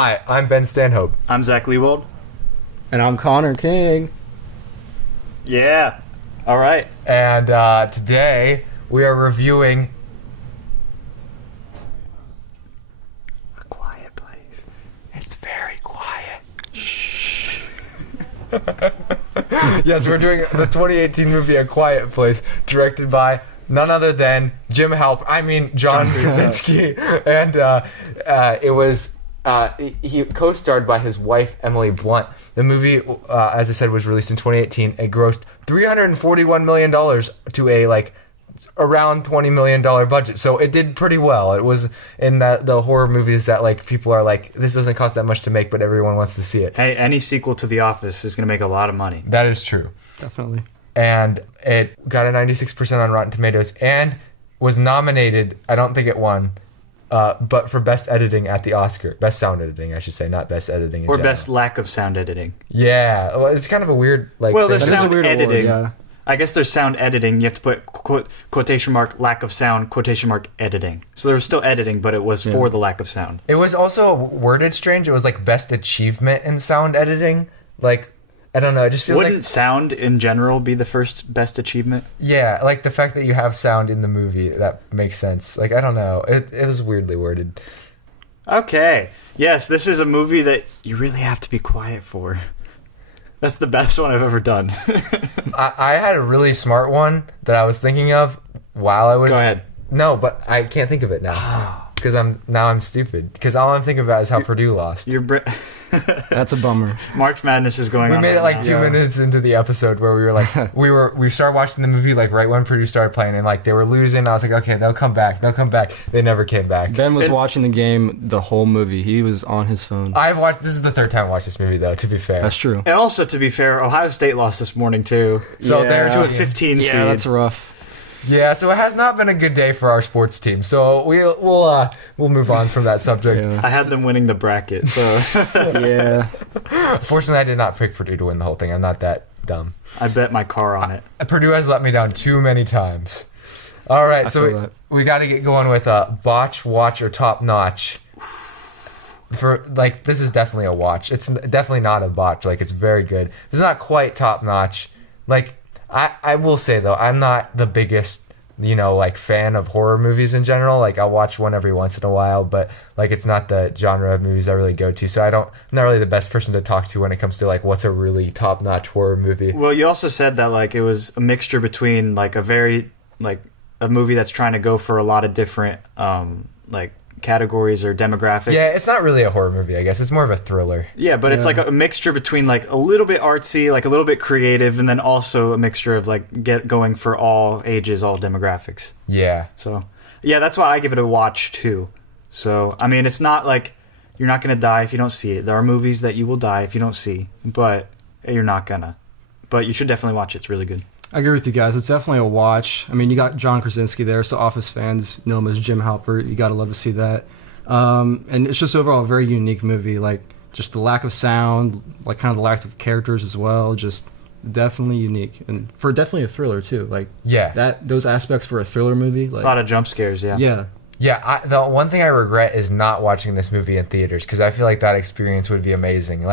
Hi, I'm Ben Stanhope. I'm Zach Lewold. And I'm Connor King. Yeah. All right. And today we are reviewing A Quiet Place. It's very quiet. Yes, we're doing the 2018 movie A Quiet Place, directed by none other than John Krasinski. And it was he co-starred by his wife Emily Blunt. The movie, as I said, was released in 2018. It grossed $341 million to a around $20 million budget, so it did pretty well. It was in the horror movies that people are like, this doesn't cost that much to make, but everyone wants to see it. Hey, any sequel to The Office is going to make a lot of money. That is true. Definitely. And it got a 96% on Rotten Tomatoes and was nominated, I don't think it won, but for best editing at the Oscar. Best sound editing, I should say, not best editing in Or general. best lack of sound editing. Yeah, well, it's kind of a weird Well, there's thing. sound editing. Award, yeah. I guess there's sound editing. You have to put quotation mark lack of sound, quotation mark editing. So there was still editing, but it was for the lack of sound. It was also worded strange. It was best achievement in sound editing. I don't know. It just feels Wouldn't sound in general be the first best achievement? Yeah, the fact that you have sound in the movie, that makes sense. I don't know. It was weirdly worded. Okay. Yes, this is a movie that you really have to be quiet for. That's the best one I've ever done. I had a really smart one that I was thinking of while I was... Go ahead. No, but I can't think of it now. Because I'm stupid. Because all I'm thinking about is how Purdue lost. That's a bummer. March Madness is going on. We made it right now. 2 minutes into the episode where we were we started watching the movie right when Purdue started playing, and they were losing. I was like, okay, they'll come back. They never came back. Ben was watching the game the whole movie. He was on his phone. This is the third time I watched this movie, though, to be fair. That's true. And also, to be fair, Ohio State lost this morning too. So Yeah. they're To a 15 seed. Yeah, that's rough. Yeah, so it has not been a good day for our sports team. So we'll move on from that subject. Yeah. I had them winning the bracket, so Yeah. Fortunately, I did not pick Purdue to win the whole thing. I'm not that dumb. I bet my car on it. Purdue has let me down too many times. All right, I so feel that. we got to get going with botch, watch, or top notch. This is definitely a watch. It's definitely not a botch. It's very good. It's not quite top notch. I will say though, I'm not the biggest, fan of horror movies in general. I'll watch one every once in a while, but it's not the genre of movies I really go to. So I'm not really the best person to talk to when it comes to what's a really top-notch horror movie. Well, you also said that it was a mixture between a very a movie that's trying to go for a lot of different categories or demographics. Yeah, it's not really a horror movie, I guess. It's more of a thriller. Yeah, but it's a mixture between a little bit artsy, a little bit creative, and then also a mixture of going for all ages, all demographics. Yeah. So, yeah, that's why I give it a watch too. So, I mean, it's not you're not going to die if you don't see it. There are movies that you will die if you don't see, but you're not gonna. But you should definitely watch it. It's really good. I agree with you guys. It's definitely a watch. I mean, you got John Krasinski there, so Office fans know him as Jim Halpert. You gotta love to see that. And it's just overall a very unique movie. Just the lack of sound, kind of the lack of characters as well. Just definitely unique, and for definitely a thriller too. Yeah. Those aspects for a thriller movie. A lot of jump scares. Yeah. Yeah. Yeah, the one thing I regret is not watching this movie in theaters, because I feel like that experience would be amazing.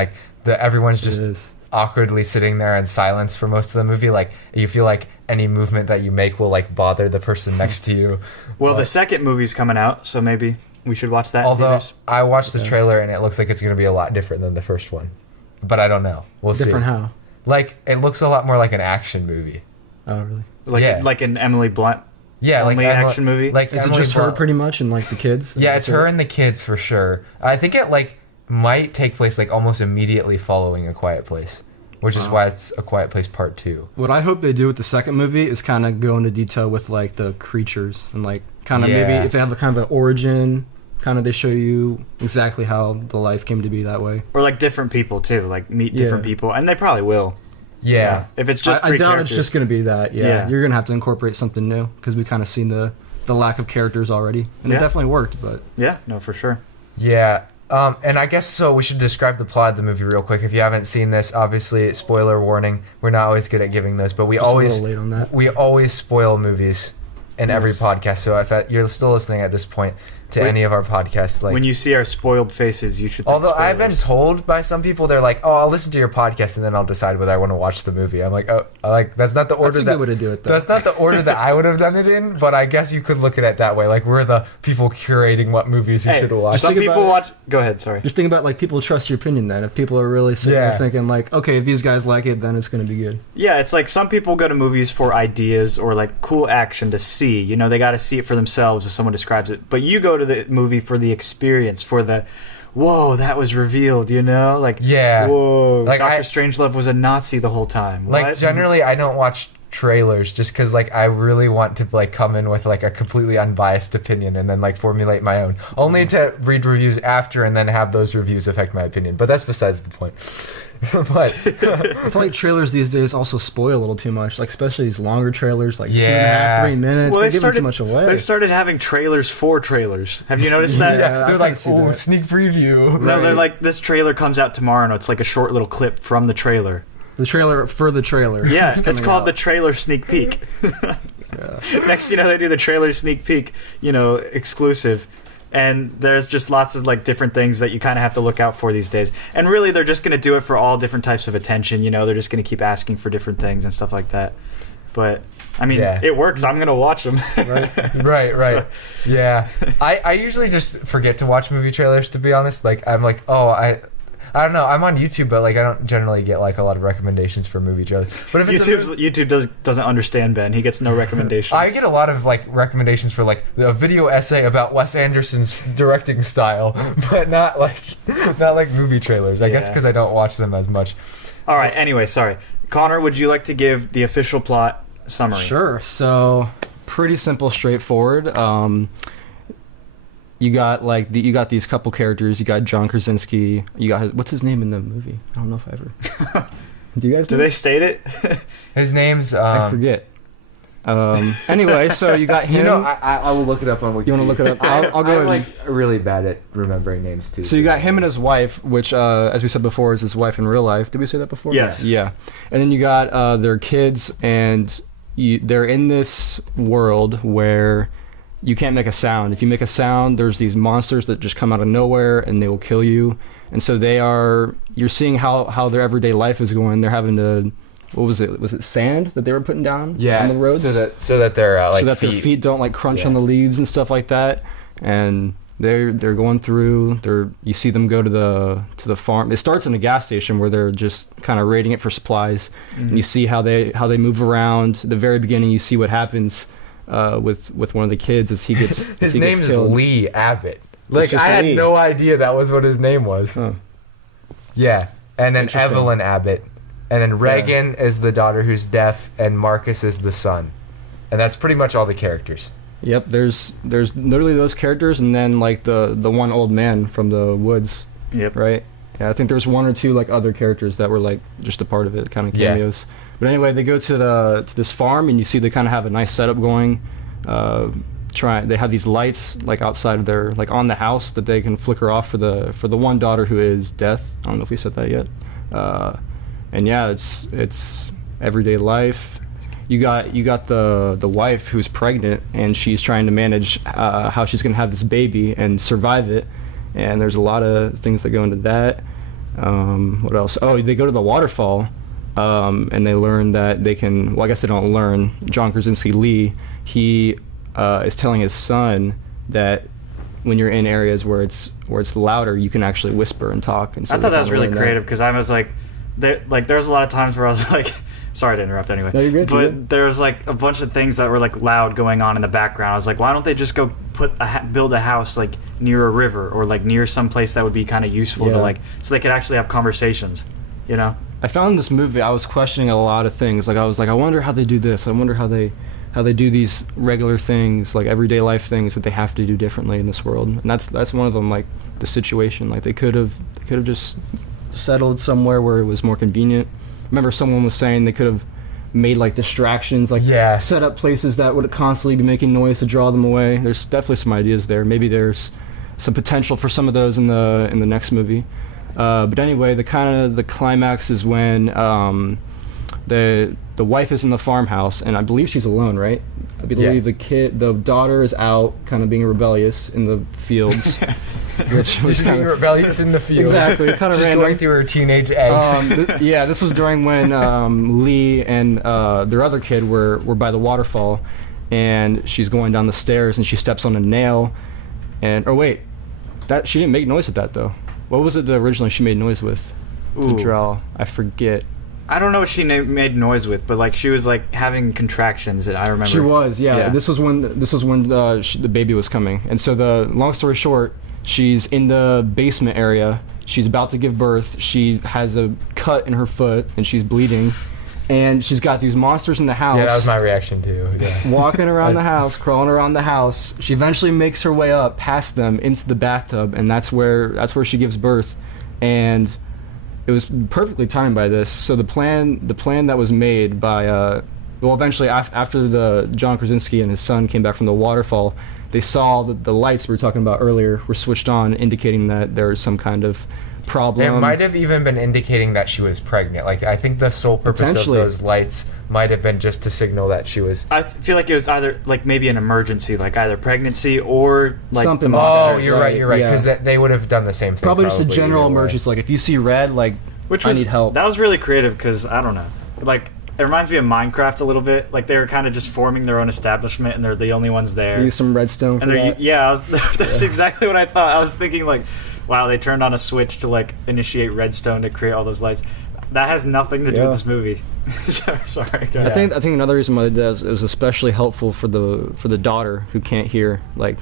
Everyone's just awkwardly sitting there in silence for most of the movie. You feel like any movement that you make will bother the person next to you. Well, the second movie's coming out, so maybe we should watch that in Although theaters. I watched the trailer and it looks like it's going to be a lot different than the first one, but I don't know. We'll see. Different how? It looks a lot more like an action movie. Oh, really? Like an Emily Blunt. Yeah, only action movie. Is it just her pretty much and the kids? Yeah, it's her and the kids for sure. I think it might take place almost immediately following A Quiet Place, which is why it's A Quiet Place Part 2. What I hope they do with the second movie is kind of go into detail with the creatures and maybe if they have a kind of an origin, they show you exactly how the life came to be that way. Or different people too, meet different people, and they probably will. Yeah. If it's just I three doubt characters. it's just going to be that. Yeah. You're going to have to incorporate something new because we've kind of seen the lack of characters already, and it definitely worked. But yeah, no, for sure. Yeah. And I guess so we should describe the plot of the movie real quick. If you haven't seen this, obviously, spoiler warning. We're not always good at giving those, but we just always a little late on that. we always spoil movies in every Yes. podcast. So if you're still listening at this point, to any of our podcasts. Like, when you see our spoiled faces, you should. Think although I've been spoilers. told by some people, they're like, "Oh, I'll listen to your podcast and then I'll decide whether I want to watch the movie." I'm like, "Oh, like that's not the order." That's a good way to do it, though. That's not the order that I would have done it in, but I guess you could look at it that way. Like, we're the people curating what movies you should watch. Some think people about watch. Go ahead. Sorry. Just think about like people trust your opinion. Then if people are really sitting there thinking like, okay, if these guys like it, then it's gonna be good. Yeah, it's like some people go to movies for ideas or like cool action to see. You know, they got to see it for themselves if someone describes it. But you go to the movie for the experience, for the, whoa, that was revealed. You know, like whoa, like Dr. Strangelove was a Nazi the whole time. What? Like, generally, I don't watch trailers just because like I really want to like come in with like a completely unbiased opinion and then like formulate my own, only to read reviews after and then have those reviews affect my opinion. But that's besides the point. But I feel like trailers these days also spoil a little too much, like especially these longer trailers, like 2.5, 3 minutes. Well, they give them too much away. They started having trailers for trailers. Have you noticed that? Yeah, they're I like, kinda see oh, that. sneak preview. No, they're like, this trailer comes out tomorrow, and it's like a short little clip from the trailer. The trailer for the trailer. Yeah, it's coming called out. the trailer sneak peek. Yeah. Next, you know, they do the trailer sneak peek, you know, exclusive. And there's just lots of like different things that you kind of have to look out for these days. And really, they're just going to do it for all different types of attention. You know, they're just going to keep asking for different things and stuff like that. But I mean, it works. I'm going to watch them. Right. Yeah. I usually just forget to watch movie trailers, to be honest. Like, I'm like, oh, I don't know. I'm on YouTube, but like I don't generally get like a lot of recommendations for movie trailers. But if it's YouTube doesn't understand Ben. He gets no recommendations. I get a lot of like recommendations for like a video essay about Wes Anderson's directing style, but not like movie trailers. I guess because I don't watch them as much. All right. Anyway, sorry, Connor. Would you like to give the official plot summary? Sure. So pretty simple, straightforward. You got these couple characters. You got John Krasinski. You got what's his name in the movie? I don't know if I ever. Do you guys? Do they state it? His name's I forget. Anyway, so you got him. You know, I will look it up on Wikipedia. You want to look it up? I'll go. I'm like really bad at remembering names too. So you got him and his wife, which, as we said before, is his wife in real life. Did we say that before? Yes. Yeah. And then you got their kids, and they're in this world where you can't make a sound. If you make a sound, there's these monsters that just come out of nowhere and they will kill you. And so you're seeing how their everyday life is going. They're having to, what was it? Was it sand that they were putting down on the roads? So that their their feet don't like crunch on the leaves and stuff like that. And they're going through. You see them go to the farm. It starts in a gas station where they're just kind of raiding it for supplies. Mm-hmm. And you see how they move around. At the very beginning, you see what happens with one of the kids as he gets his name is Lee Abbott. Like, I had Lee. no idea that was what his name was. Oh. Yeah, and then Evelyn Abbott, and then Reagan is the daughter who's deaf, and Marcus is the son, and that's pretty much all the characters. Yep, there's literally those characters, and then like the one old man from the woods. Yep. Right. Yeah, I think there's one or two like other characters that were like just a part of it, kind of cameos. Yeah. But anyway, they go to this farm, and you see they kind of have a nice setup going. They have these lights like outside of their like on the house that they can flicker off for the one daughter who is deaf. I don't know if we said that yet. And yeah, it's everyday life. You got the wife who's pregnant, and she's trying to manage how she's gonna have this baby and survive it. And there's a lot of things that go into that. What else? Oh, they go to the waterfall. And they learn that they can. Well, I guess they don't learn. John Krasinski Lee, he is telling his son that when you're in areas where it's louder, you can actually whisper and talk. And so I thought that was really creative because I was like, there was a lot of times where I was like, sorry to interrupt anyway. No, you're good. But there was like a bunch of things that were like loud going on in the background. I was like, why don't they just go build a house like near a river or like near some place that would be kind of useful to like so they could actually have conversations, you know? I found in this movie I was questioning a lot of things. Like I was like, I wonder how they do this. I wonder how they do these regular things, like everyday life things that they have to do differently in this world. And that's one of them. Like the situation, like they could have just settled somewhere where it was more convenient. Remember, someone was saying they could have made like distractions, like set up places that would constantly be making noise to draw them away. There's definitely some ideas there. Maybe there's some potential for some of those in the next movie. But anyway, the climax is when the wife is in the farmhouse, and I believe she's alone, right? I believe the daughter is out, kind of being rebellious in the fields. Which was Just being rebellious in the field. Exactly, kind of Just random. going through her teenage eggs. This was during when Lee and their other kid were by the waterfall, and she's going down the stairs and she steps on a nail, and that she didn't make noise with that though. What was it that originally she made noise with to draw? I forget. I don't know what she made noise with, but like she was like having contractions. That I remember. She was, yeah. This was when the baby was coming, and so the long story short, she's in the basement area. She's about to give birth. She has a cut in her foot, and she's bleeding. And she's got these monsters in the house. Yeah, that was my reaction too. Yeah. Walking around the house, crawling around the house. She eventually makes her way up past them into the bathtub, and that's where she gives birth. And it was perfectly timed by this. So the plan that was made by eventually after the John Krasinski and his son came back from the waterfall, they saw that the lights we were talking about earlier were switched on, indicating that there was some kind of problem. It might have even been indicating that she was pregnant. Like, I think the sole purpose of those lights might have been just to signal that she was... I feel like it was either, like, maybe an emergency, like either pregnancy or, like, something. the monsters. Oh, you're right, because they would have done the same thing. Probably just a general emergency, like, if you see red, like, I need help. That was really creative, because, I don't know, like... It reminds me of Minecraft a little bit. Like, they were kind of just forming their own establishment, and they're the only ones there. Use some redstone for that. Yeah, that's exactly what I thought. I was thinking, like, wow, they turned on a switch to, like, initiate redstone to create all those lights. That has nothing to do with this movie. Sorry, guys. I think another reason why they did it was especially helpful for the daughter who can't hear. Like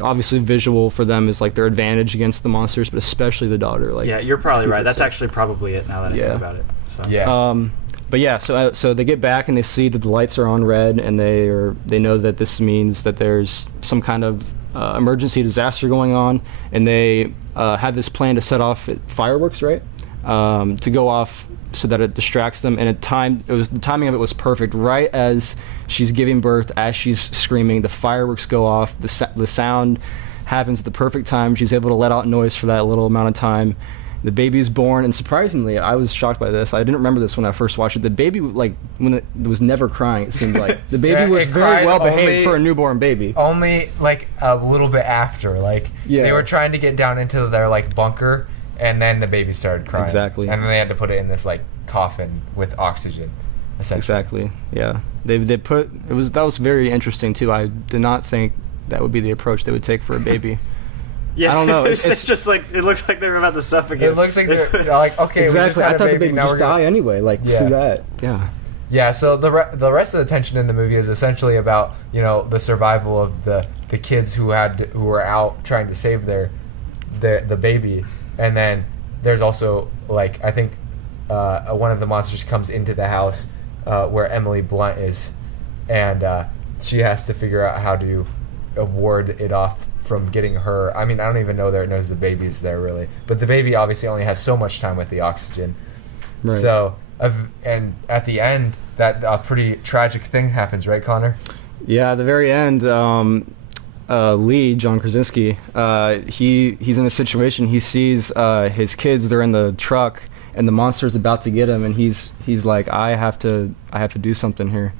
obviously visual for them is like their advantage against the monsters, but especially the daughter. Like, yeah, you're probably right. That's actually probably it now that I think about it. So. Yeah. But yeah, so they get back and they see that the lights are on red, and they know that this means that there's some kind of emergency disaster going on, and they have this plan to set off fireworks, right? To go off so that it distracts them. And the timing of it was perfect. Right as she's giving birth, as she's screaming, the fireworks go off. The sound happens at the perfect time. She's able to let out noise for that little amount of time. The baby's born, and surprisingly, I was shocked by this. I didn't remember this when I first watched it. The baby, like, when it was never crying, it seemed like. The baby was very well behaved for a newborn baby. Only, like, a little bit after. Like, they were trying to get down into their, like, bunker, and then the baby started crying. Exactly. And then they had to put it in this, like, coffin with oxygen, essentially. Exactly, yeah. That was very interesting, too. I did not think that would be the approach they would take for a baby. Yeah, I don't know. It's just like, it looks like they were about to suffocate. It looks like they're like, okay, exactly. we just had I thought a the baby would just die anyway, like, through that. Yeah. Yeah, so the rest of the tension in the movie is essentially about, you know, the survival of the kids who were out trying to save the baby, and then there's also, like, I think one of the monsters comes into the house where Emily Blunt is, and she has to figure out how to ward it off from getting her. I mean, I don't even know that it knows the baby's there, really. But the baby obviously only has so much time with the oxygen. Right. So, and at the end, that pretty tragic thing happens, right, Connor? Yeah, at the very end, Lee, John Krasinski, he's in a situation. He sees his kids, they're in the truck, and the monster's about to get him, and he's like, I have to do something here.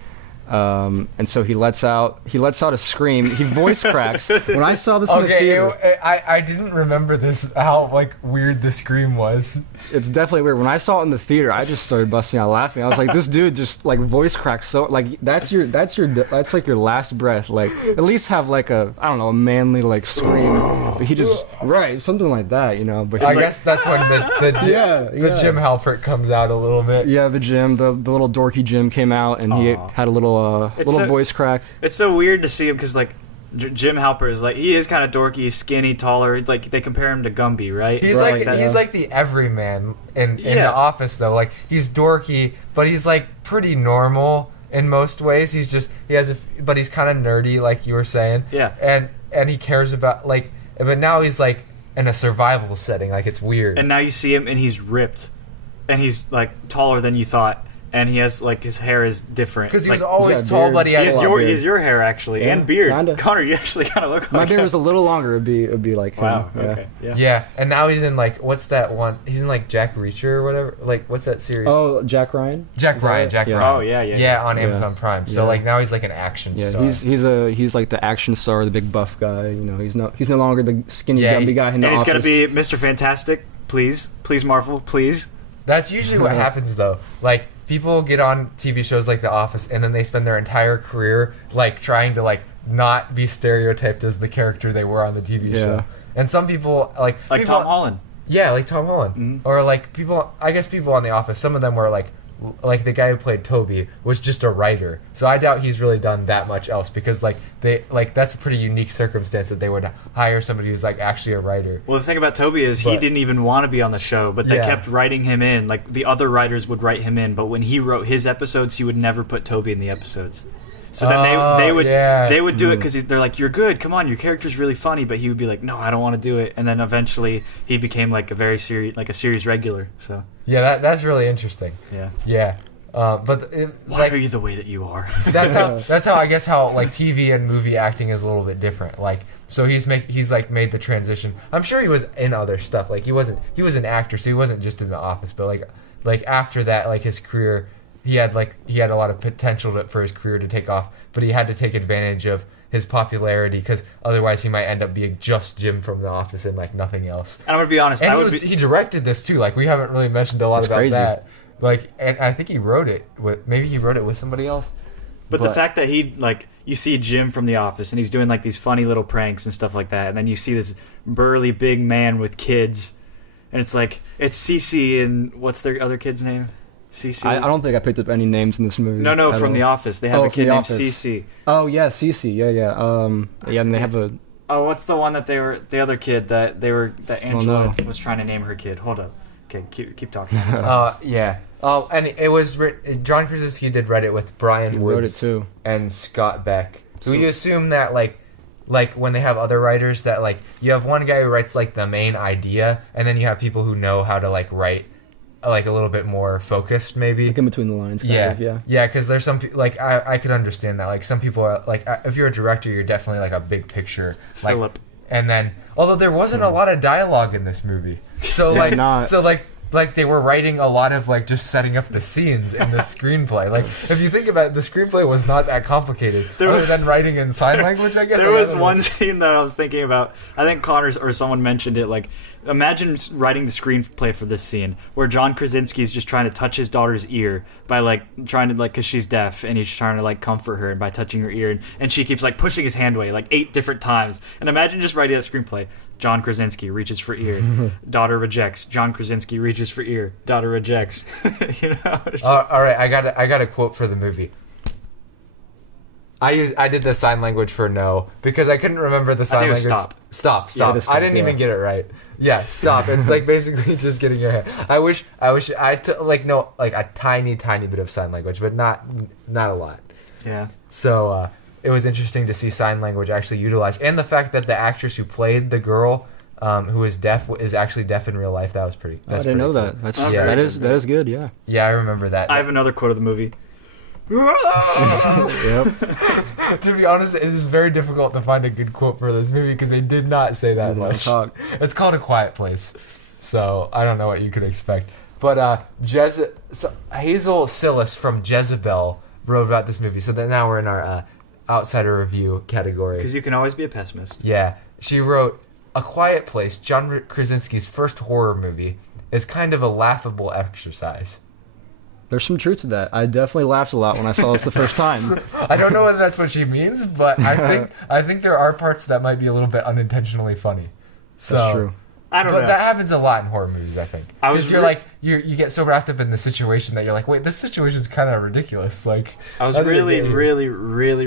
And so he lets out a scream. He voice cracks. When I saw this in the theater, I didn't remember this, how, like, weird the scream was. It's definitely weird. When I saw it in the theater, I just started busting out laughing. I was like, this dude just, like, voice cracks. So, like, that's like your last breath. Like, at least have, like, a manly, like, scream. But he just, something like that, you know. But I guess that's when the Jim Halpert comes out a little bit. Yeah, the little dorky Jim came out, and he had a little voice crack. It's so weird to see him, because, like, Jim Halpert is, like, he is kind of dorky, skinny, taller. Like, they compare him to Gumby, right? He's like the everyman in the Office, though. Like, he's dorky, but he's, like, pretty normal in most ways. But he's kind of nerdy, like you were saying. Yeah. And he cares about, like, but now he's, like, in a survival setting. Like, it's weird. And now you see him, and he's ripped, and he's, like, taller than you thought. and he has like his hair is different. Because he like, was always got tall, beard. but he had He's a lot your of beard. he's your hair actually Yeah, and beard. kinda. Connor, you actually kind of look like My beard him. was a little longer. It'd be like him. Wow. Yeah. Okay. Yeah. Yeah, and now he's in like what's that one? He's in like Jack Reacher or whatever. Like what's that series? Oh, Jack Ryan. Jack Is that Ryan. it? Jack Yeah. Ryan. Oh yeah. Yeah, on Yeah. Amazon Prime. So Yeah. like now he's like an action Yeah, star. he's like the action star, the big buff guy. You know, he's no longer the skinny Yeah, Gumby guy in the And he's office. gonna be Mr. Fantastic. Please, Marvel, please. That's usually what happens though. Like people get on TV shows like The Office, and then they spend their entire career like trying to like not be stereotyped as the character they were on the TV show. Yeah. And some people Like people, Tom Holland. Yeah, like Tom Holland, Mhm. or like people. I guess people on The Office. Some of them were like the guy who played Toby was just a writer. So I doubt he's really done that much else because like that's a pretty unique circumstance that they would hire somebody who's like actually a writer. Well, the thing about Toby is he But- didn't even want to be on the show, but they Yeah. kept writing him in. Like the other writers would write him in, but when he wrote his episodes, he would never put Toby in the episodes. So then they would yeah. they would do it because they're like, you're good, come on, your character's really funny, but he would be like, no, I don't want to do it, and then eventually he became like a series regular. So Yeah, that's really interesting. yeah, Yeah, but why are you the way that you are? that's how I guess how like TV and movie acting is a little bit different. Like so he's like made the transition. I'm sure he was in other stuff. Like he was an actor, so he wasn't just in The Office. But like after that, like his career, he had a lot of potential for his career to take off. But he had to take advantage of his popularity because otherwise he might end up being just Jim from The Office and like nothing else. And I'm gonna be honest, And he directed this too. Like we haven't really mentioned a lot That's about crazy. that. Like, and I think he wrote it with somebody else. But the fact that he, like, you see Jim from The Office, and he's doing, like, these funny little pranks and stuff like that, and then you see this burly big man with kids, and it's like, it's Cece and what's their other kid's name? Cece? I don't think I picked up any names in this movie. No, at from all. The Office. They have a from kid The named Office. Cece. Oh yeah, Cece. Yeah. Yeah, and they have a. Oh, what's the one that the other kid that Angela no. was trying to name her kid? Hold up. Okay, keep talking. Yeah. Oh, and it was John Krasinski did write it with Brian He Woods wrote it too. and Scott Beck. So So- we assume that like when they have other writers that like you have one guy who writes like the main idea, and then you have people who know how to like write like a little bit more focused maybe. Like in between the lines, kind Yeah, of, yeah. yeah, because there's some like I could understand that. Like some people are like if you're a director, you're definitely like a big picture. Like, Philip. and then although there wasn't a lot of dialogue in this movie, so Yeah, like not. so like they were writing a lot of like just setting up the scenes in the screenplay. Like if you think about it, the screenplay was not that complicated other than writing in sign language. I guess There I was don't know. one scene that I was thinking about. I think Connor or someone mentioned it. Like, imagine writing the screenplay for this scene where John Krasinski is just trying to touch his daughter's ear by like trying to like because she's deaf and he's trying to like comfort her and by touching her ear and she keeps like pushing his hand away like 8 different times. And imagine just writing that screenplay. John Krasinski reaches for ear, daughter rejects. John Krasinski reaches for ear, daughter rejects. You know. It's just- All right, I got a quote for the movie. I did the sign language for no because I couldn't remember the sign think it was language. Stop. Yeah, it is stop, I didn't even yeah. get it right. Yeah, stop. It's like basically just getting your hand. I wish I took like a tiny bit of sign language, but not a lot. yeah. So it was interesting to see sign language actually utilized, and the fact that the actress who played the girl who is deaf is actually deaf in real life. That was pretty. I That's didn't know pretty that. cool. That's Okay. that is good. Yeah. Yeah, I remember that. I have another quote of the movie. Yep. To be honest, it is very difficult to find a good quote for this movie because they did not say that Did not much. talk. It's called A Quiet Place, so I don't know what you could expect. But Hazel Sillis from Jezebel wrote about this movie, so that now we're in our outsider review category. Because you can always be a pessimist. Yeah, she wrote, A Quiet Place, John Krasinski's first horror movie, is kind of a laughable exercise. There's some truth to that. I definitely laughed a lot when I saw this the first time. I don't know whether that's what she means, but I think there are parts that might be a little bit unintentionally funny. So, That's true. I don't but know. that happens a lot in horror movies, I think. I was Because you're re- like you get so wrapped up in the situation that you're like, wait, this situation's kind of ridiculous. Like I was how did it really, get here?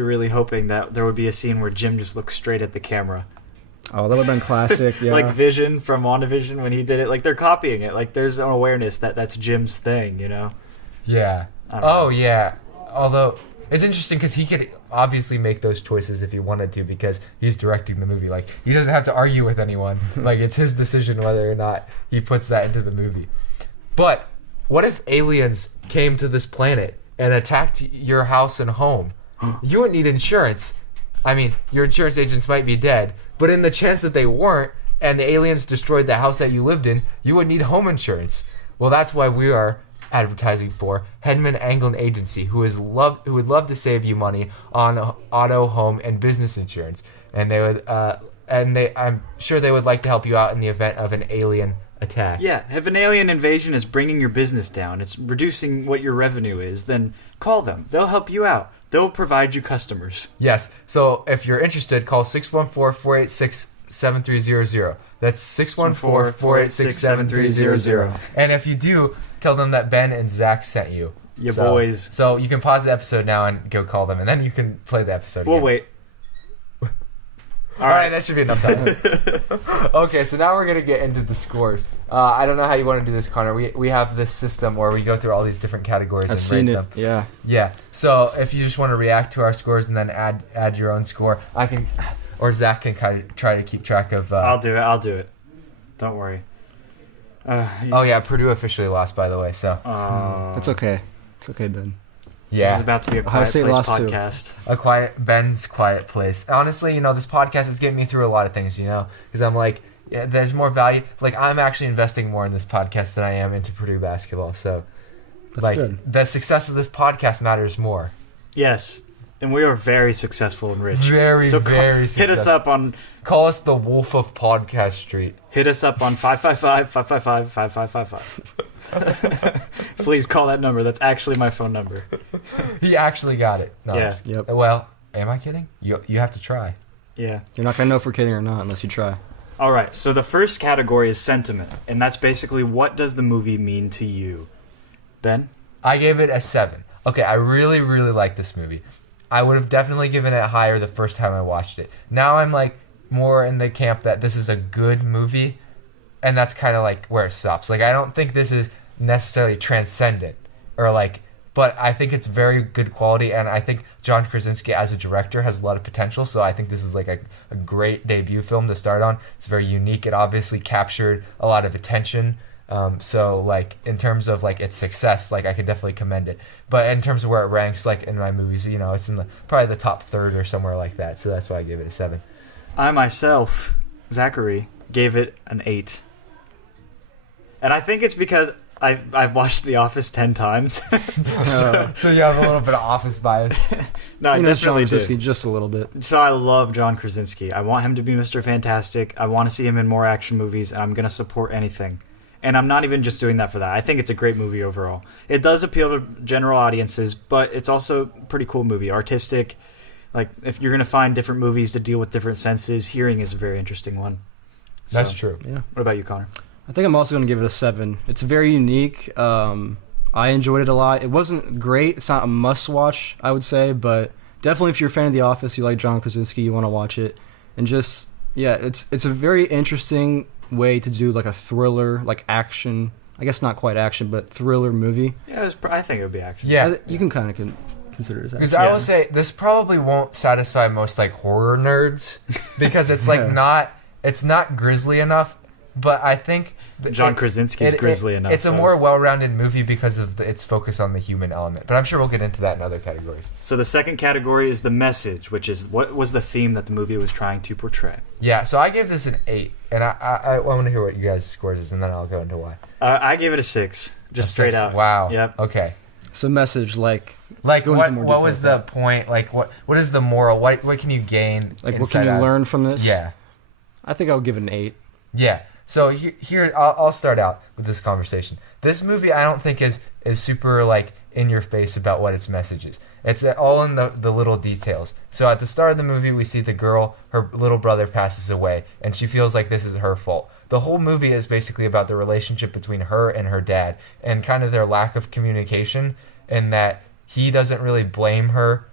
really hoping that there would be a scene where Jim just looks straight at the camera. Oh, that would have been classic. Yeah. Like Vision from WandaVision when he did it. Like, they're copying it. Like, there's an awareness that that's Jim's thing, you know? Yeah. I don't know. Oh yeah. Although it's interesting because he could obviously make those choices if he wanted to because he's directing the movie. Like he doesn't have to argue with anyone. Like it's his decision whether or not he puts that into the movie. But what if aliens came to this planet and attacked your house and home? You wouldn't need insurance. I mean, your insurance agents might be dead, but in the chance that they weren't and the aliens destroyed the house that you lived in, you would need home insurance. Well, that's why we are advertising for Hedman Anglin Agency, who would love to save you money on auto, home, and business insurance. And they would I'm sure they would like to help you out in the event of an alien attack. Yeah, if an alien invasion is bringing your business down, it's reducing what your revenue is, then call them. They'll help you out. They'll provide you customers. Yes. So if you're interested, call 614-486-7300. That's 614-486-7300. And if you do, tell them that Ben and Zach sent you. Your boys. So you can pause the episode now and go call them, and then you can play the episode We'll again. wait. All right, that should be enough time. Okay, so now we're going to get into the scores. I don't know how you want to do this, Connor. We have this system where we go through all these different categories I've and seen rate it. them. Yeah. Yeah. So if you just want to react to our scores and then add your own score, I can, or Zach can kind of try to keep track of. I'll do it. Don't worry. Oh yeah, Purdue officially lost, by the way. So. It's okay. It's okay, Ben. Yeah. This is about to be a Ohio Quiet State Place lost too. podcast. Ben's quiet place. Honestly, this podcast is getting me through a lot of things, because I'm like, yeah, there's more value. Like, I'm actually investing more in this podcast than I am into Purdue basketball. So, That's good. the success of this podcast matters more. Yes. And we are very successful and rich. Very successful. Hit us up on... Call us the Wolf of Podcast Street. Hit us up on 555-555-5555. Please call that number. That's actually my phone number. He actually got it. No, Yeah. Yep. Well, am I kidding? You have to try. Yeah. You're not gonna know if we're kidding or not unless you try. All right. So the first category is sentiment. And that's basically, what does the movie mean to you? Ben? I gave it a 7. Okay, I really, really like this movie. I would have definitely given it higher the first time I watched it. Now I'm like more in the camp that this is a good movie, and that's kind of like where it stops. Like, I don't think this is necessarily transcendent but I think it's very good quality, and I think John Krasinski as a director has a lot of potential, so I think this is like a great debut film to start on. It's very unique. It obviously captured a lot of attention. So like in terms of like its success, like I could definitely commend it. But in terms of where it ranks, like in my movies, it's in probably the top third or somewhere like that. So that's why I gave it a 7. I myself, Zachary, gave it an 8. And I think it's because I've watched The Office 10 times. So you have a little bit of Office bias. No, I definitely John Krasinski do. just a little bit. So I love John Krasinski. I want him to be Mr. Fantastic. I want to see him in more action movies, and I'm going to support anything. And I'm not even just doing that for that. I think it's a great movie overall. It does appeal to general audiences, but it's also a pretty cool movie. Artistic. Like, if you're going to find different movies to deal with different senses, Hearing is a very interesting one. So, That's true. Yeah. What about you, Connor? I think I'm also going to give it a 7. It's very unique. I enjoyed it a lot. It wasn't great. It's not a must-watch, I would say, but definitely if you're a fan of The Office, you like John Krasinski, you want to watch it. And just, yeah, it's a very interesting way to do like a thriller, like action. I guess not quite action, but thriller movie. Yeah, I think it would be action. Yeah. You can kind of consider it as Because action. I will say this probably won't satisfy most like horror nerds because it's like it's not grisly enough. But I think John Krasinski is grisly enough. It's a more well-rounded movie because of its focus on the human element. But I'm sure we'll get into that in other categories. So the second category is the message, which is what was the theme that the movie was trying to portray. Yeah, so I gave this an 8, and I want to hear what you guys' scores is, and then I'll go into why. I gave it a 6, just straight out. Wow. Yep. Okay. So message like Like go into more what detail was with the that. point? Like what is the moral? What can you gain? Like what can you learn from this? Yeah. I think I'll give it an 8. Yeah. So here I'll start out with this conversation. This movie I don't think is super like in your face about what its message is. It's all in the little details. So at the start of the movie we see the girl, her little brother passes away, and she feels like this is her fault. The whole movie is basically about the relationship between her and her dad and kind of their lack of communication, and that he doesn't really blame her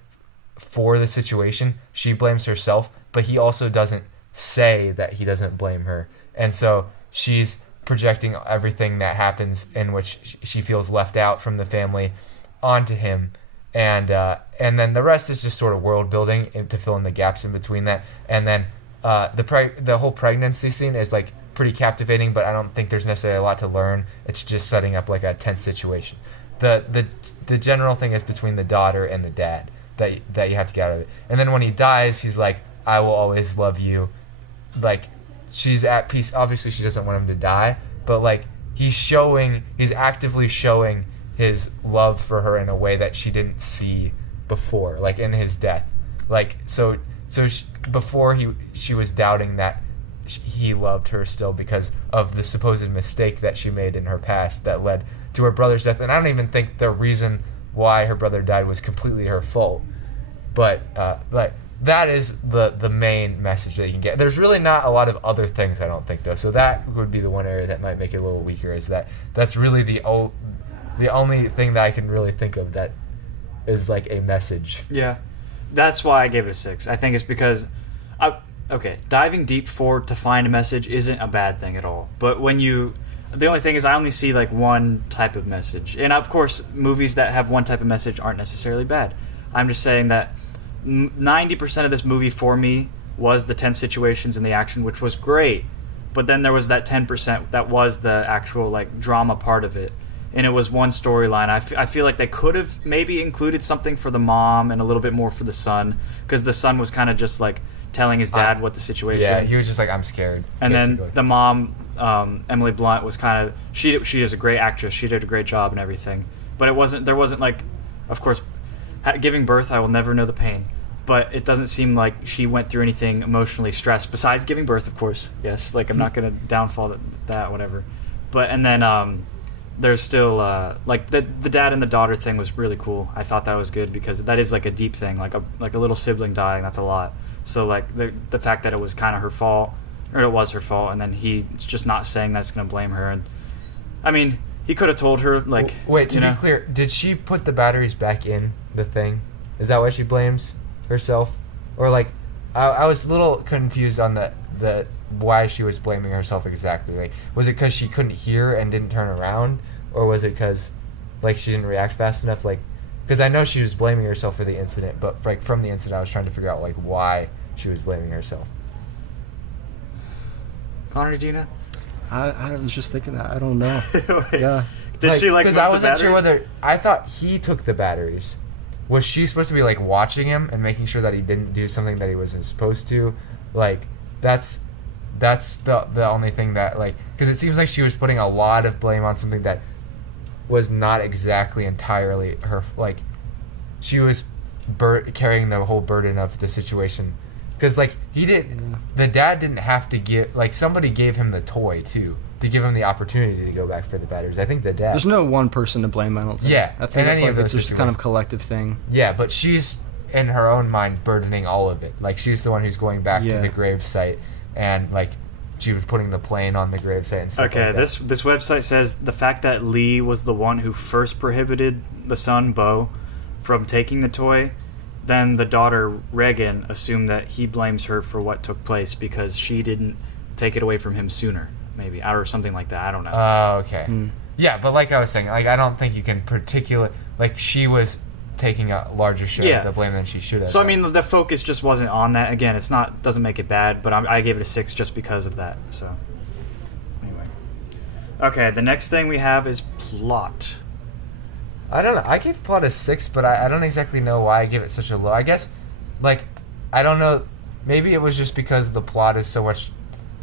for the situation. She blames herself, but he also doesn't say that he doesn't blame her. And so she's projecting everything that happens in which she feels left out from the family onto him. And then the rest is just sort of world building to fill in the gaps in between that. And then the whole pregnancy scene is like pretty captivating, but I don't think there's necessarily a lot to learn. It's just setting up like a tense situation. The general thing is between the daughter and the dad that you have to get out of it. And then when he dies, he's like, I will always love you. Like, she's at peace. Obviously, she doesn't want him to die, but like he's actively showing his love for her in a way that she didn't see before, like in his death. Like before she was doubting that he loved her still because of the supposed mistake that she made in her past that led to her brother's death. And I don't even think the reason why her brother died was completely her fault. But like that is the main message that you can get. There's really not a lot of other things, I don't think, though. So that would be the one area that might make it a little weaker, is that's really the only thing that I can really think of that is like a message. Yeah. That's why I gave it a 6. I think it's because diving deep to find a message isn't a bad thing at all. But the only thing is I only see like one type of message. And of course, movies that have one type of message aren't necessarily bad. I'm just saying that 90% of this movie for me was the tense situations and the action, which was great. But then there was that 10% that was the actual like drama part of it. And it was one storyline. I feel like they could have maybe included something for the mom and a little bit more for the son, because the son was kind of just like telling his dad what the situation. Yeah, he was just like, I'm scared. And basically. then the mom, Emily Blunt, was kind of she is a great actress. She did a great job and everything. But there wasn't like, of course, giving birth, I will never know the pain. But it doesn't seem like she went through anything emotionally stressed besides giving birth, of course. Yes, like I'm not gonna downfall that whatever. But and then there's still like the dad and the daughter thing was really cool. I thought that was good because that is like a deep thing, like a little sibling dying. That's a lot. So like the fact that it was kind of her fault, or it was her fault, and then he's just not saying that's gonna blame her. And I mean, he could have told her like. Wait, to be clear, did she put the batteries back in the thing? Is that why she blames herself? Or like, I was a little confused on the why she was blaming herself exactly. Like, was it because she couldn't hear and didn't turn around, or was it because like she didn't react fast enough? Like, because I know she was blaming herself for the incident, but like from the incident, I was trying to figure out like why she was blaming herself. Connor, did you know? I was just thinking that. I don't know. Yeah. Did she like? Because I wasn't sure whether I thought he took the batteries. Was she supposed to be like watching him and making sure that he didn't do something that he wasn't supposed to? Like that's the only thing that like, because it seems like she was putting a lot of blame on something that was not exactly entirely her. Like she was carrying the whole burden of the situation. Because like the dad didn't have to give, like somebody gave him the toy too to give him the opportunity to go back for the batteries. I think the dad. There's no one person to blame, I don't think. Yeah, I think any of it's those just kind of collective thing. Yeah, but she's in her own mind burdening all of it. Like she's the one who's going back to the grave site, and like she was putting the plane on the grave site and stuff. Okay, like that. this website says the fact that Lee was the one who first prohibited the son Bo from taking the toy. Then the daughter, Reagan, assumed that he blames her for what took place because she didn't take it away from him sooner, maybe, or something like that. I don't know. Oh, okay. Yeah, but like I was saying, like I don't think you can like she was taking a larger share of the blame than she should have. So I mean, the focus just wasn't on that. Again, doesn't make it bad, but I gave it a 6 just because of that. So anyway, okay. The next thing we have is plot. I don't know. I gave plot a 6, but I don't exactly know why I gave it such a low. I guess, like, I don't know. Maybe it was just because the plot is so much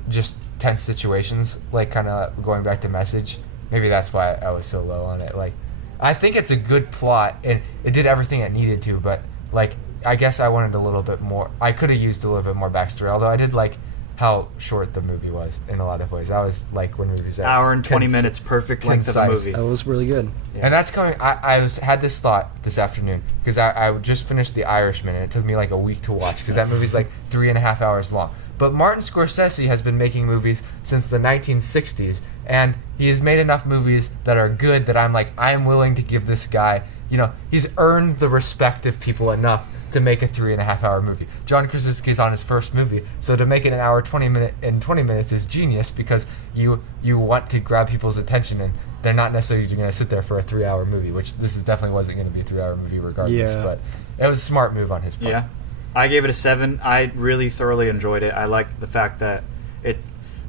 just tense situations, like kind of going back to message. Maybe that's why I was so low on it. Like, I think it's a good plot, and it did everything it needed to, but, like, I guess I wanted a little bit more. I could have used a little bit more backstory, although I did like how short the movie was in a lot of ways. I was like when movies are hour and 20 minutes, perfect length of a movie. That was really good. Yeah. And that's coming. I had this thought this afternoon because I just finished The Irishman and it took me like a week to watch because that movie's like 3.5 hours long. But Martin Scorsese has been making movies since the 1960s, and he has made enough movies that are good that I'm like, I'm willing to give this guy, he's earned the respect of people enough to make a 3.5 hour movie. John Krasinski's on his first movie, so to make it an hour 20 minutes is genius because you want to grab people's attention and they're not necessarily going to sit there for a 3 hour movie, which this definitely wasn't going to be a 3 hour movie regardless, but it was a smart move on his part. Yeah. I gave it a 7. I really thoroughly enjoyed it. I liked the fact that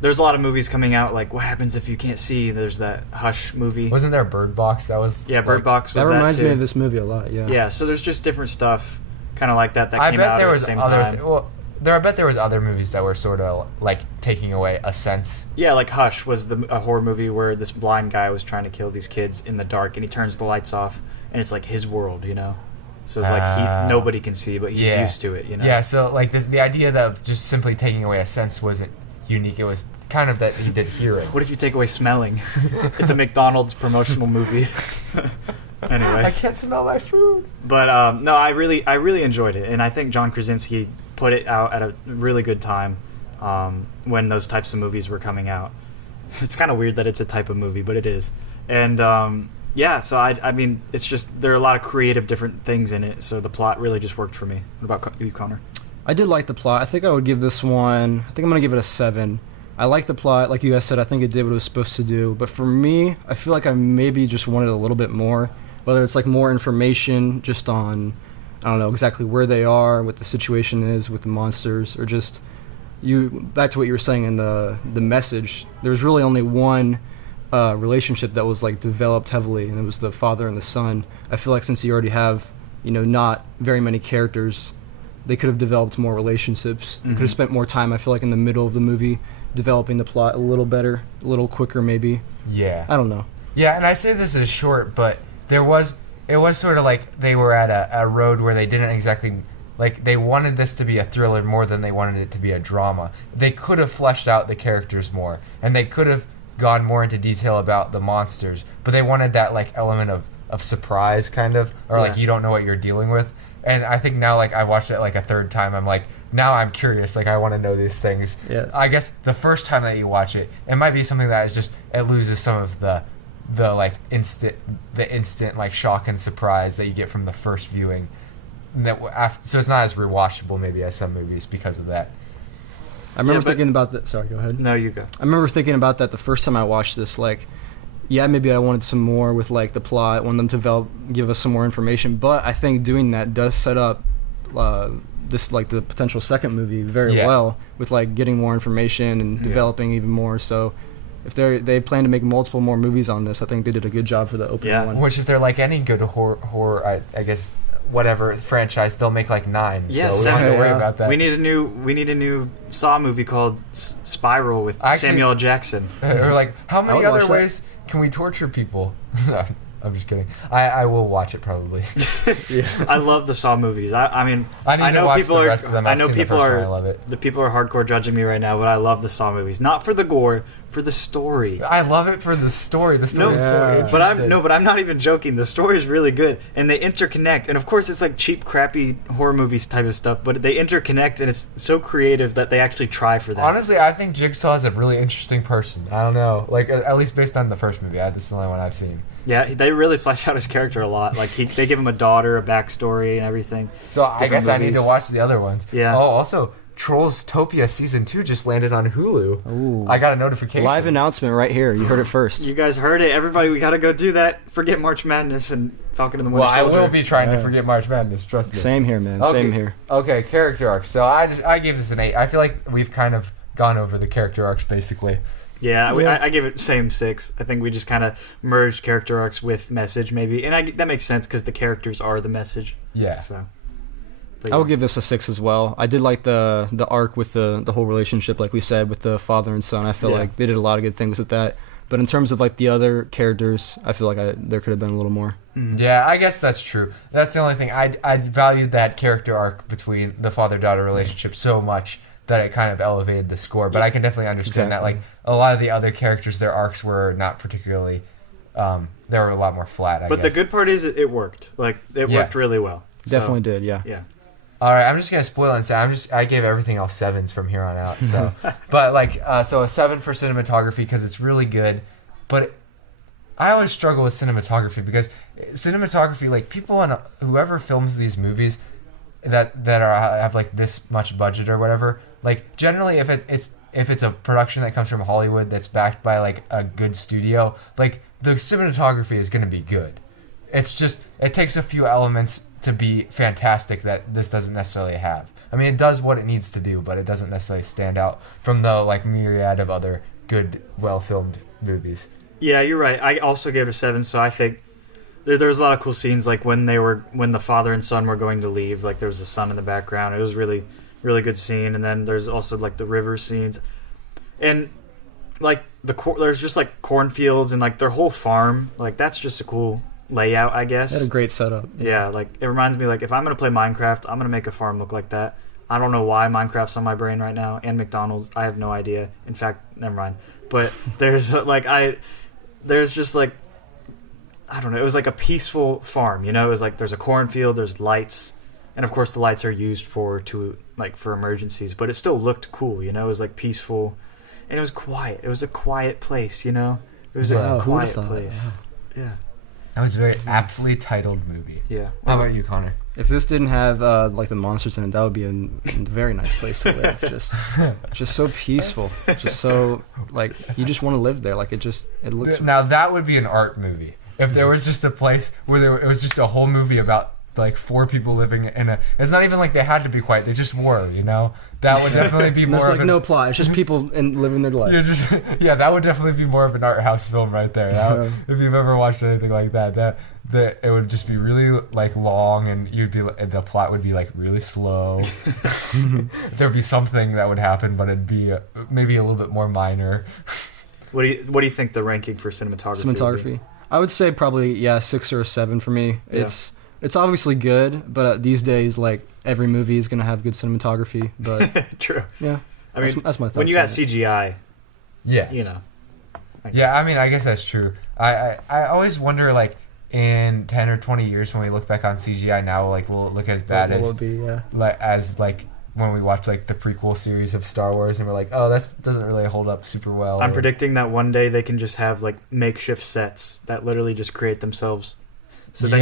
there's a lot of movies coming out like what happens if you can't see. There's that Hush movie. Wasn't there Bird Box? That was Bird Box was That reminds too. me of this movie a lot. Yeah. Yeah, so there's just different stuff kind of like that I came bet out there at was the same other. time. I bet there was other movies that were sort of like taking away a sense. Yeah, like Hush was a horror movie where this blind guy was trying to kill these kids in the dark, and he turns the lights off, and it's like his world, you know. So it's like nobody can see, but he's used to it, you know. Yeah, so like the idea that just simply taking away a sense wasn't unique. It was kind of that he did hear it. What if you take away smelling? It's a McDonald's promotional movie. Anyway, I can't smell my food. but no, I really enjoyed it, and I think John Krasinski put it out at a really good time when those types of movies were coming out. It's kind of weird that it's a type of movie, but it is. And yeah, so I mean, it's just there are a lot of creative different things in it, so the plot really just worked for me. What about you, Connor? I did like the plot. I think I would give this one. I think I'm gonna give it a 7. I like the plot, like you guys said. I think it did what it was supposed to do. But for me, I feel like I maybe just wanted a little bit more. Whether it's like more information just on, I don't know exactly where they are, what the situation is with the monsters, or just back to what you were saying in the message. There's really only one relationship that was like developed heavily, and it was the father and the son. I feel like since you already have, not very many characters, they could have developed more relationships. Could have spent more time, I feel like, in the middle of the movie developing the plot a little better, a little quicker maybe. Yeah. I don't know. Yeah, and I say this is short, but it was sort of like they were at a road where they didn't exactly, like, they wanted this to be a thriller more than they wanted it to be a drama. They could have fleshed out the characters more, and they could have gone more into detail about the monsters, but they wanted that, like, element of surprise, kind of, or, like, you don't know what you're dealing with. And I think now, like, I watched it, like, a third time, I'm like, now I'm curious, like, I want to know these things. Yeah. I guess the first time that you watch it, it might be something that is just, it loses some of the like instant like shock and surprise that you get from the first viewing. So it's not as rewatchable maybe as some movies because of that. I remember thinking about that. Sorry, go ahead. No, you go. I remember thinking about that the first time I watched this. Like, yeah, maybe I wanted some more with like the plot, want them to give us some more information. But I think doing that does set up this, like, the potential second movie very well, with like getting more information and developing even more. So if they plan to make multiple more movies on this, I think they did a good job for the opening one. Which, if they're like any good horror, I guess whatever franchise, they'll make like 9. Yeah, so we don't have to worry about that. We need a new Saw movie called Spiral with Samuel L. Jackson. Or like, how many other watch ways can we torture people? I'm just kidding. I will watch it probably. I love the Saw movies. I mean, I know people the are. rest of them. I know people are. I love it. The people are hardcore judging me right now, but I love the Saw movies. Not for the gore, for the story. I love it for the story. The story is so interesting. But I'm not even joking. The story is really good, and they interconnect. And of course, it's like cheap, crappy horror movies type of stuff. But they interconnect, and it's so creative that they actually try for that. Honestly, I think Jigsaw is a really interesting person. I don't know, like at least based on the first movie. This is the only one I've seen. Yeah, they really flesh out his character a lot. Like they give him a daughter, a backstory, and everything. So I guess I need to watch the other ones. Yeah. Oh, also, Trolls Topia Season 2 just landed on Hulu. Ooh. I got a notification. Live announcement right here. You heard it first. You guys heard it. Everybody, we got to go do that. Forget March Madness and Falcon and the Winter Soldier. Well, I will be trying to forget March Madness, trust me. Same here, man. Okay. Same here. Okay, character arcs. So I gave this an 8. I feel like we've kind of gone over the character arcs, basically. Yeah, I give it same 6. I think we just kind of merged character arcs with message, maybe. And that makes sense because the characters are the message. Yeah. So. I would give this a 6 as well. I did like the arc with the whole relationship, like we said, with the father and son. I feel like they did a lot of good things with that. But in terms of like the other characters, I feel like there could have been a little more. Mm-hmm. Yeah, I guess that's true. That's the only thing. I valued that character arc between the father-daughter relationship so much that it kind of elevated the score. But I can definitely understand that. Like, a lot of the other characters, their arcs were not particularly... they were a lot more flat, I guess. But the good part is it worked. Like, it worked really well. Definitely did, yeah. Yeah. All right, I'm just gonna spoil it and say I gave everything else 7s from here on out. So, but like, so a 7 for cinematography because it's really good. But I always struggle with cinematography because cinematography, like whoever films these movies that have like this much budget or whatever, like generally if it's a production that comes from Hollywood that's backed by like a good studio, like the cinematography is gonna be good. It's just it takes a few elements to be fantastic that this doesn't necessarily have. I mean, it does what it needs to do, but it doesn't necessarily stand out from the like myriad of other good, well-filmed movies. Yeah, you're right. I also gave it a 7, so I think there was a lot of cool scenes, like when the father and son were going to leave, like there was the sun in the background. It was really, really good scene. And then there's also like the river scenes, and like there's just like cornfields and like their whole farm. Like that's just a cool layout, I guess. They had a great setup. Yeah, like it reminds me, like if I'm gonna play Minecraft, I'm gonna make a farm look like that. I don't know why Minecraft's on my brain right now, and McDonald's. I have no idea. In fact, never mind. But there's there's just like, I don't know. It was like a peaceful farm, you know. It was like there's a cornfield, there's lights, and of course the lights are used for emergencies. But it still looked cool, you know. It was like peaceful, and it was quiet. It was a quiet place, you know. It was a quiet place. Yeah. That was a very aptly titled movie. Yeah. How about you, Connor? If this didn't have like the monsters in it, that would be a very nice place to live. Just so peaceful. Just so like you just want to live there. Like it looks. Now that would be an art movie. If there was just a place where it was just a whole movie about like 4 people living in a. It's not even like they had to be quiet. They just were. You know. That would definitely be more. There's like no plot. It's just people and living their life. That would definitely be more of an art house film right there. If you've ever watched anything like that it would just be really like long, and the plot would be like really slow. There'd be something that would happen, but it'd be maybe a little bit more minor. What do you think the ranking for cinematography? Cinematography, I would say probably 6 or a 7 for me. Yeah. It's obviously good, but these days like every movie is gonna have good cinematography. But true. Yeah, I mean, that's my thoughts. when you got CGI, yeah, you know. I mean, I guess that's true. I always wonder, like, in 10 or 20 years when we look back on CGI now, like, will it look as bad as when we watch like the prequel series of Star Wars and we're like, oh, that doesn't really hold up super well. I'm predicting that one day they can just have like makeshift sets that literally just create themselves. So then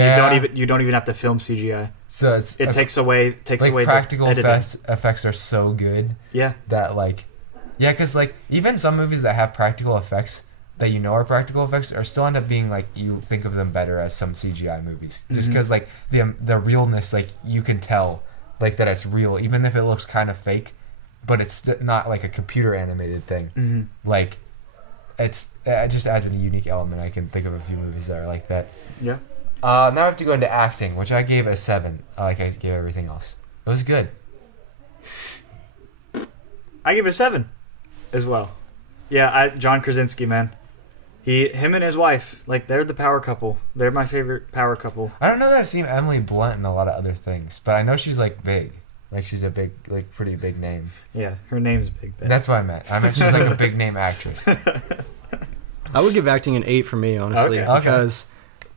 you don't even have to film CGI. So it takes away practical the effects are so good. Yeah. That because like even some movies that have practical effects that you know are practical effects are still end up being like you think of them better as some CGI movies just because like the realness, like you can tell like that it's real even if it looks kind of fake, but it's not like a computer animated thing. Like it just adds a unique element. I can think of a few movies that are like that. Yeah. Now I have to go into acting, which I gave a 7, like I gave everything else. It was good. I gave it a 7 as well. Yeah, John Krasinski, man. Him and his wife, like they're the power couple. They're my favorite power couple. I don't know that I've seen Emily Blunt in a lot of other things, but I know she's like big. Like she's a big, like pretty big name. Yeah, her name's big. That's what I meant. I meant she's like a big name actress. I would give acting an 8 for me, honestly, Okay. because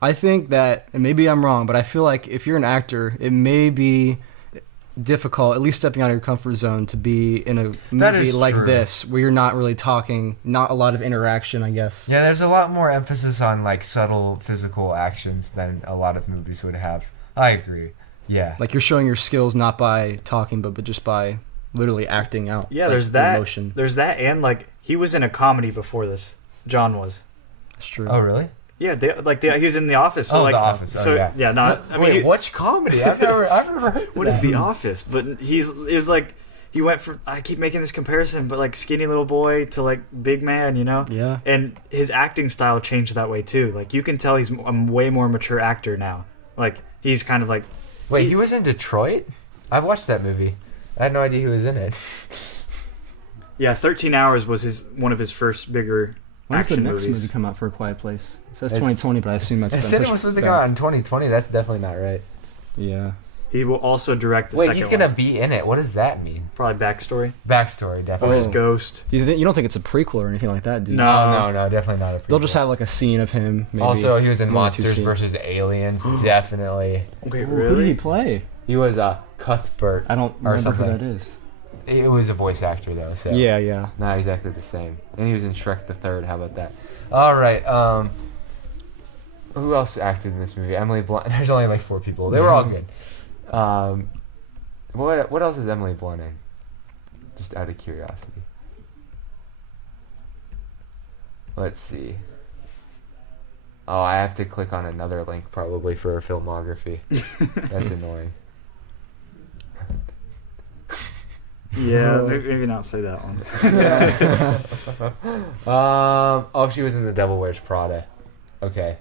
I think that, and maybe I'm wrong, but I feel like if you're an actor, it may be difficult, at least stepping out of your comfort zone, to be in a movie like this, where you're not really talking, not a lot of interaction, I guess. Yeah, there's a lot more emphasis on like subtle physical actions than a lot of movies would have. I agree. Yeah. Like you're showing your skills not by talking, but just by literally acting out. Yeah, like, there's that. Emotion. There's that, and like he was in a comedy before this. John was. That's true. Oh, really? Yeah, he was in The Office. So The Office. So yeah, no. Wait, which comedy? I've never heard. What is The Office? But it was like he went from, I keep making this comparison, but like skinny little boy to like big man, you know? Yeah. And his acting style changed that way too. Like you can tell he's a way more mature actor now. Like he's kind of like. Wait, he was in Detroit? I've watched that movie. I had no idea he was in it. Yeah, 13 Hours was one of his first bigger. When does the next movies. movie come out for A Quiet Place? It says 2020, but I assume that's It been said it pushed was supposed to back. come out in 2020. That's definitely not right. Yeah. He will also direct the second one. Wait, he's going to be in it. What does that mean? Probably backstory. Backstory, Or definitely. his ghost. You don't think it's a prequel or anything like that, do you? No. No, definitely not a prequel. They'll just have like a scene of him. Maybe. Also, he was in One or two Monsters scenes. vs. Aliens. Definitely. Wait, Who really? did he play? He was Cuthbert. I don't or remember something. who that is. It was a voice actor, though. So Yeah. not exactly the same. And he was in Shrek the Third. How about that? All right. Who else acted in this movie? Emily Blunt. There's only like 4 people. They were all good. What else is Emily Blunt in? Just out of curiosity. Let's see. Oh, I have to click on another link probably for her filmography. That's annoying. Yeah, maybe not say that one. She was in The Devil Wears Prada. Okay.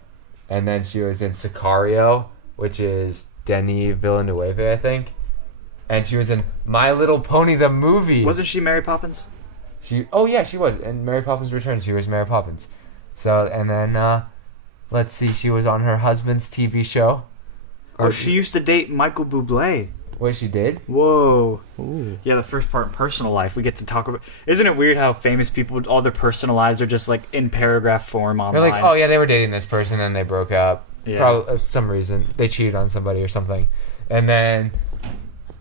And then she was in Sicario, which is Denis Villeneuve, I think. And she was in My Little Pony, the movie. Wasn't she Mary Poppins? She was. In Mary Poppins Returns, she was Mary Poppins. So, and then, let's see, she was on her husband's TV show. Oh, she used to date Michael Bublé. What, she did? Whoa. Ooh. Yeah, the first part, personal life, we get to talk about. Isn't it weird how famous people, all their personal lives are just like in paragraph form online? They're like, oh yeah, they were dating this person and they broke up. Yeah. Probably some reason. They cheated on somebody or something. And then,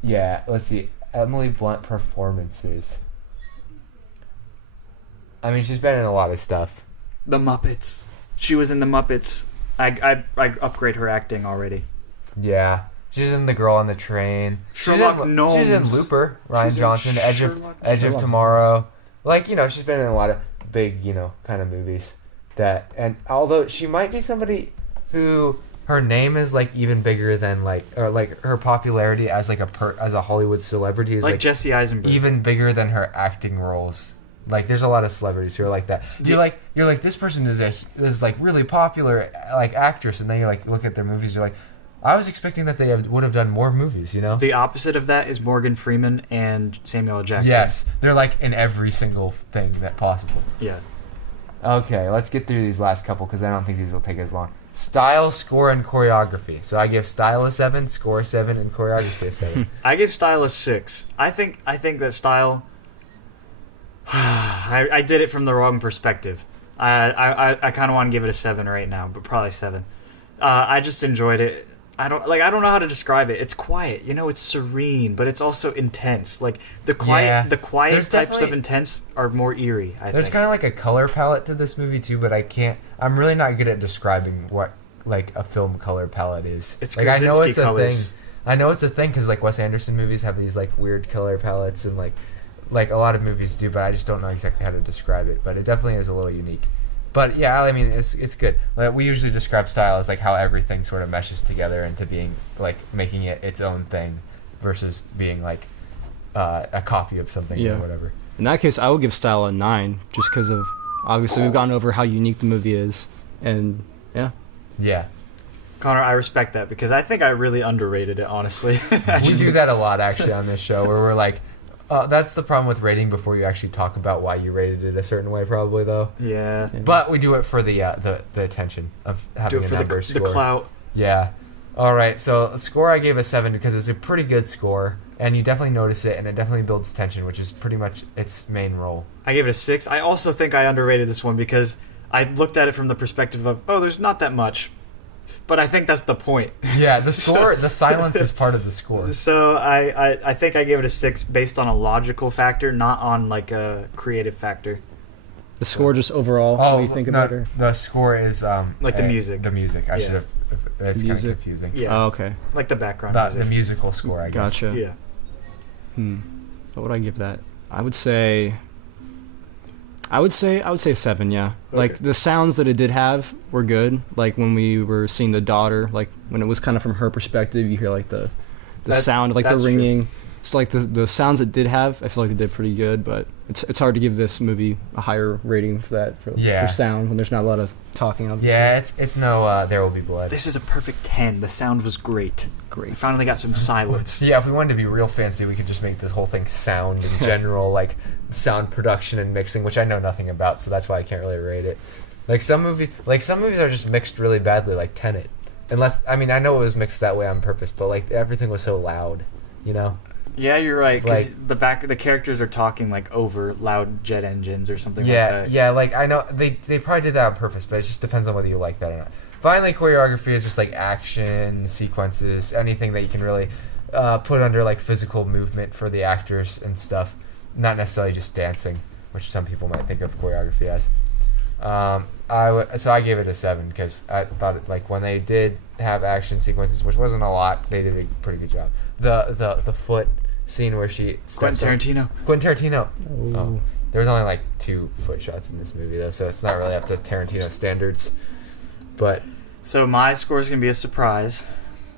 yeah, let's see. Emily Blunt performances. I mean, she's been in a lot of stuff. The Muppets. She was in The Muppets. I upgrade her acting already. Yeah. She's in The Girl on the Train. Sherlock Gnomes. She's in Looper. Ryan She's in Johnson. Edge of Tomorrow. Like, you know, she's been in a lot of big, you know, kind of movies. And although she might be somebody who her name is like even bigger than or her popularity as like as a Hollywood celebrity is like Jesse Eisenberg. even bigger than her acting roles. Like, there's a lot of celebrities who are like that. You're like this person is like really popular like actress, and then you're like look at their movies. You're like, I was expecting that they would have done more movies. You know. The opposite of that is Morgan Freeman and Samuel L. Jackson. Yes, they're like in every single thing that possible. Yeah. Okay, let's get through these last couple because I don't think these will take as long. Style, score, and choreography. So I give style a 7, score a 7, and choreography a 7. I give style a 6. I think that style. I did it from the wrong perspective. I kind of want to give it a 7 right now, but probably 7. I just enjoyed it. I don't know how to describe it. It's quiet, you know. It's serene, but it's also intense. Like the quiet There's types of intense are more eerie. There's kind of like a color palette to this movie too, but I'm really not good at describing what like a film color palette is. It's like I know Krasinski it's a colors. thing. I know it's a thing because like Wes Anderson movies have these like weird color palettes and like a lot of movies do, but I just don't know exactly how to describe it. But it definitely is a little unique. But yeah, I mean, it's good. Like, we usually describe style as like how everything sort of meshes together into being like making it its own thing, versus being like a copy of something or whatever. In that case, I would give style a 9, just because of obviously we've gone over how unique the movie is, and yeah. Yeah. Connor, I respect that because I think I really underrated it. Honestly, We do that a lot actually on this show, where we're like. That's the problem with rating before you actually talk about why you rated it a certain way, probably though. Yeah. But we do it for the attention of having a number score. The clout. Yeah. All right. So score I gave a 7 because it's a pretty good score, and you definitely notice it, and it definitely builds tension, which is pretty much its main role. I gave it a 6. I also think I underrated this one because I looked at it from the perspective of, there's not that much. But I think that's the point. Yeah, the score, the silence is part of the score. So I think I gave it a 6 based on a logical factor, not on like a creative factor. The score just overall, what do you think about her? The score is like the music. The music. I should have. That's kind of confusing. Yeah. Oh, okay. Like the background The music. musical score, I guess. Gotcha. Yeah. What would I give that? I would say a 7, yeah. Okay. Like, the sounds that it did have were good. Like, when we were seeing the daughter, like, when it was kind of from her perspective, you hear, like, the sound of, like, the ringing. True. So, like, the sounds it did have, I feel like they did pretty good, but it's hard to give this movie a higher rating for that, for sound, when there's not a lot of talking, obviously. Yeah, it's no There Will Be Blood. This is a perfect 10. The sound was great. We finally got some silence. Yeah, if we wanted to be real fancy, we could just make this whole thing sound in general, like sound production and mixing, which I know nothing about, so that's why I can't really rate it. Like some movies are just mixed really badly, like Tenet. I know it was mixed that way on purpose, but like everything was so loud, you know? Yeah, you're right. Because the characters are talking like over loud jet engines or something like that. Yeah, like I know they probably did that on purpose, but it just depends on whether you like that or not. Finally, choreography is just like action sequences, anything that you can really put under like physical movement for the actors and stuff, not necessarily just dancing, which some people might think of choreography as. So I gave it a 7 because I thought like when they did have action sequences, which wasn't a lot, they did a pretty good job. The foot scene where she steps Quentin Tarantino. Ooh. Oh, there was only like 2 foot shots in this movie though, so it's not really up to Tarantino standards. But so my score is gonna be a surprise.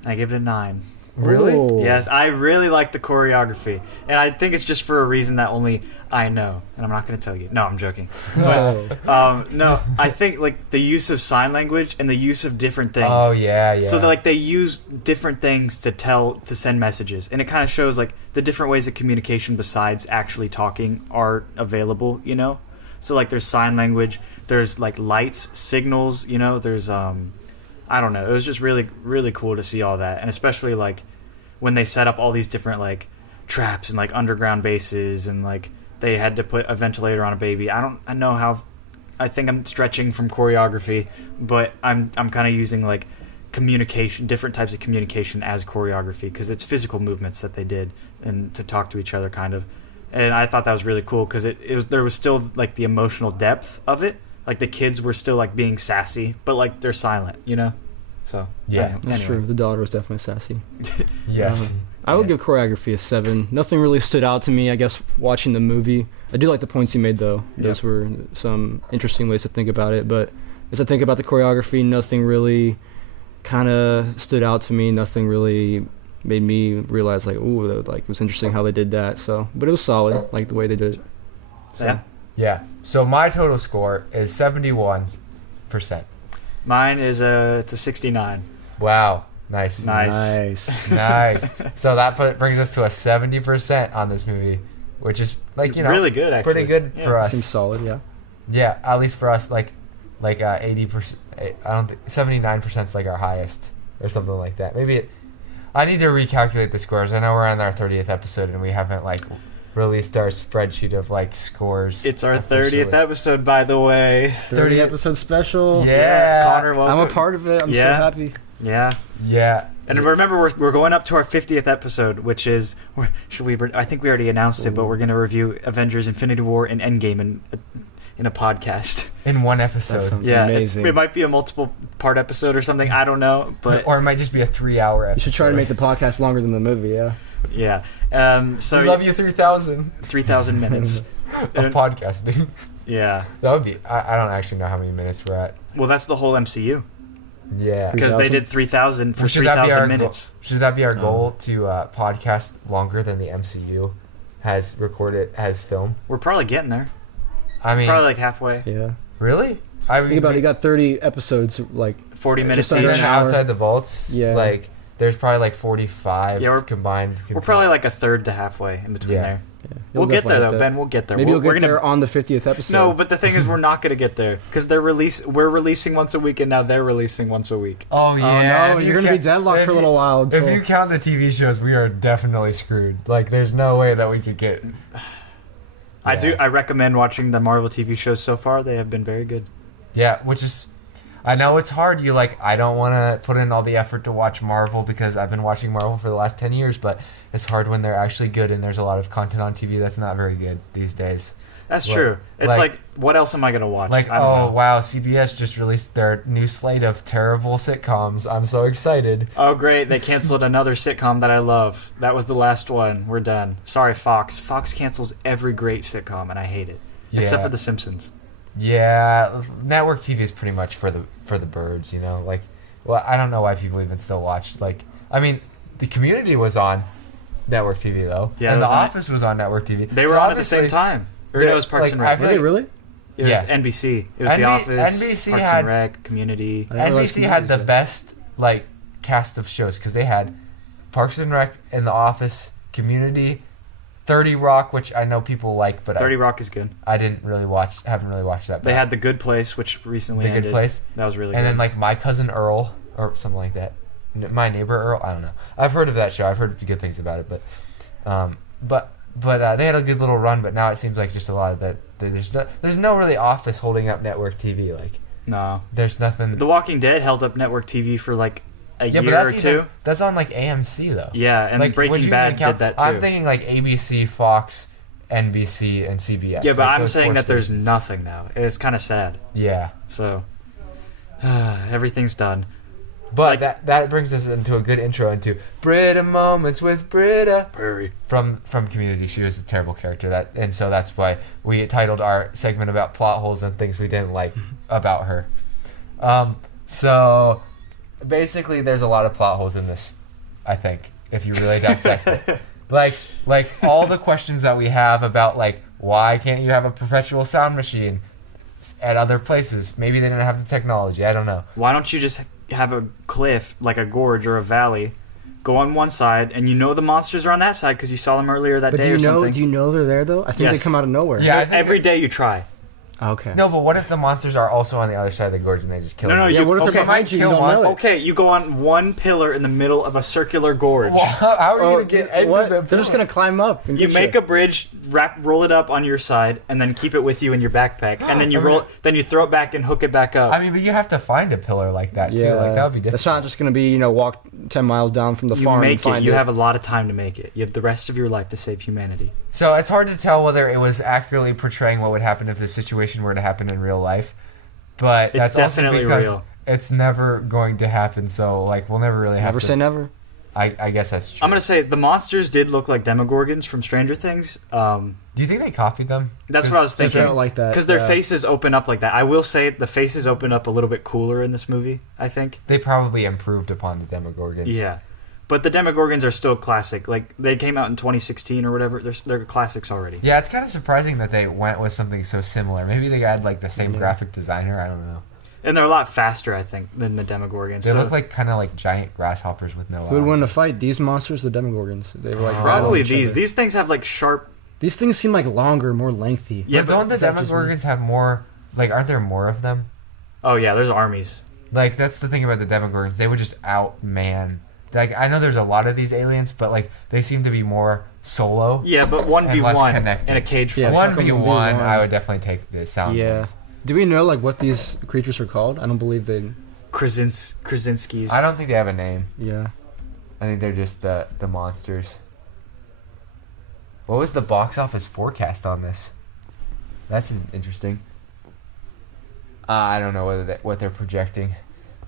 I give it a 9 Really? Oh. Yes, I really like the choreography, and I think it's just for a reason that only I know, and I'm not going to tell you. No, I'm joking. Oh. No, I think like the use of sign language and the use of different things. Oh yeah. So like they use different things to send messages, and it kind of shows like the different ways of communication besides actually talking are available. You know, so like there's sign language, there's like lights, signals. You know, there's I don't know. It was just really, really cool to see all that, and especially like when they set up all these different like traps and like underground bases, and like they had to put a ventilator on a baby. I know how. I think I'm stretching from choreography, but I'm kind of using like communication, different types of communication as choreography because it's physical movements that they did and to talk to each other kind of. And I thought that was really cool because there was still like the emotional depth of it. Like the kids were still like being sassy, but like they're silent, you know. So Yeah. That's true. The daughter was definitely sassy. Yes. I would give choreography a 7. Nothing really stood out to me, I guess, watching the movie. I do like the points you made, though. Those were some interesting ways to think about it. But as I think about the choreography, nothing really kind of stood out to me. Nothing really made me realize, like, ooh, like, it was interesting how they did that. So, but it was solid, like, the way they did it. So. Yeah. So my total score is 71%. Mine is it's a 69. Wow. Nice. Nice. So that brings us to a 70% on this movie, which is like, you know, really good, actually. pretty good for us. Seems solid, yeah. Yeah, at least for us, like 80%. I don't think 79% is like our highest or something like that. I need to recalculate the scores. I know we're on our 30th episode and we haven't like released our spreadsheet of like scores. It's our officially. 30th episode, by the way. 30 episode special. Yeah. Connor, welcome. I'm a part of it. I'm so happy. Yeah. Yeah. And remember, we're going up to our 50th episode, which is I think we already announced it, but we're going to review Avengers: Infinity War and Endgame in a podcast. In one That episode. sounds Yeah, amazing. it might be a multiple part episode or something. I don't know, but Or it might just be a 3-hour episode. You should try to make the podcast longer than the movie, yeah. yeah. So we love you 3,000 3,000 minutes of podcasting. Yeah. That would be. I don't actually know how many minutes we're at. Well, that's the whole MCU Yeah. because they 3,000? did 3,000 for Should that be 3,000 our minutes. Should that be our goal to podcast longer than the MCU has filmed? We're probably getting there. I mean, Probably like halfway. Yeah. really? I mean, Think about it, you got 30 episodes, like, 40 minutes Just under and each. then an hour. outside the vaults, Yeah. like there's probably like 45 Yeah, we're combined. We're probably like a third to halfway in between Yeah. there. yeah. We'll get there, though, that. Ben. We'll get there. Maybe we're you'll get gonna, there on the 50th episode. No, but the thing is, we're not going to get there because we're releasing once a week, and now they're releasing once a week. Oh Oh, yeah. no, if you're you going to be ca- deadlocked if for a little while. If Until, you count the TV shows, we are definitely screwed. Like, there's no way that we could get. I recommend watching the Marvel TV shows so far. They have been very good. Yeah, which is, I know it's hard. I don't want to put in all the effort to watch Marvel because I've been watching Marvel for the last 10 years, but it's hard when they're actually good and there's a lot of content on TV that's not very good these days. That's Like- true. It's like- like, what else am I going to watch? Like, I don't know. wow, CBS just released their new slate of terrible sitcoms. I'm so excited. Oh, great. They canceled another sitcom that I love. That was the last one. We're done. Sorry, Fox. Fox cancels every great sitcom, and I hate it. Except Yeah. for The Simpsons. Yeah, network TV is pretty much for the birds, you know. Like, well, I don't know why people even still watch. Like, I mean, The Community was on network TV though, Yeah, and it The was on- Office was on network TV. They So were on at the same obviously- time. Or no, it was Parks like, and I Rec. feel Were they like- really? It was Yeah. NBC. It was The NB Office, NBC Parks had- and Rec, Community. I didn't realize NBC had the Community, best like cast of shows because they had Parks and Rec and The Office, Community, 30 Rock, which I know people like, but 30 Rock is good. I haven't really watched that. They but had The Good Place, which recently The Good ended. Place, That was really and good. then like My Cousin Earl or something like that. My Neighbor Earl. I don't know. I've heard of that show. I've heard good things about it, but they had a good little run. But now it seems like just a lot of that. There's no really Office holding up network TV. Like No. there's nothing. The Walking Dead held up network TV for like a yeah, but year that's or two. That's on like AMC though. Yeah, and Like, would Breaking you Bad even count- did that too. I'm thinking like ABC, Fox, NBC, and CBS. Yeah, but like I'm those saying four that there's stations. nothing now. It's kind of sad. Yeah, So everything's done. but that brings us into a good intro into Britta Moments with Britta Prairie. from Community. She was a terrible character, and so that's why we titled our segment about plot holes and things we didn't like about her. So basically, there's a lot of plot holes in this I think, if you really dissect it. Like all the questions that we have about, like, why can't you have a perpetual sound machine at other places? Maybe they didn't have the technology. I don't know. Why don't you just have a cliff, like a gorge or a valley, go on one side, and you know the monsters are on that side because you saw them earlier that But day do or you know? something. Do you know they're there though? I think Yes. they come out of nowhere. Yeah, I think Every day you try. Okay. No, but what if the monsters are also on the other side of the gorge and they just kill No, you? Yeah. What if okay. they're behind you? You Kill don't once. know it. Okay, you go on one pillar in the middle of a circular gorge. Well, how are you Oh, going to get into what? the They're just gonna climb up. And You get make a bridge, roll it up on your side, and then keep it with you in your backpack, and then you Okay. then you throw it back and hook it back up. I mean, but you have to find a pillar like that, too. Yeah, Like, that would be different. That's not just gonna be walk 10 miles down from the you farm and make it. find You it. have a lot of time to make it. You have the rest of your life to save humanity. So it's hard to tell whether it was accurately portraying what would happen if this situation were to happen in real life. But It's that's definitely also because real. it's never going to happen. So, like, we'll never really have Never to... say never. I guess that's true. I'm gonna say the monsters did look like Demogorgons from Stranger Things. Do you think they copied them? That's what I was They thinking. felt like that Because their yeah. faces open up like that. I will say the faces open up a little bit cooler in this movie, I think. They probably improved upon the Demogorgons. Yeah. But the Demogorgons are still classic. Like, they came out in 2016 or whatever. They're classics already. Yeah, it's kind of surprising that they went with something so similar. Maybe they had, like, the same Yeah. graphic designer. I don't know. And they're a lot faster, I think, than the Demogorgons. They So look like kind of like giant grasshoppers with no Who would eyes. win in a fight? These monsters, the Demogorgons. They were like probably battling each these. other. These things have, like, sharp... These things seem like longer, more lengthy. Yeah, But but don't the is that just me? Demogorgons have more... Like, aren't there more of them? Oh, yeah, there's armies. Like, that's the thing about the Demogorgons. They would just outman... Like, I know there's a lot of these aliens, but, like, they seem to be more solo. Yeah, but And less 1v1 connected. in a cage Yeah, fight. 1v1, 1v1. I would definitely take the sound Yeah. ones. Do we know like what these creatures are called? I don't believe they. Krasinski's. I don't think they have a name. Yeah. I think they're just the monsters. What was the box office forecast on this? That's interesting. I don't know what they're projecting.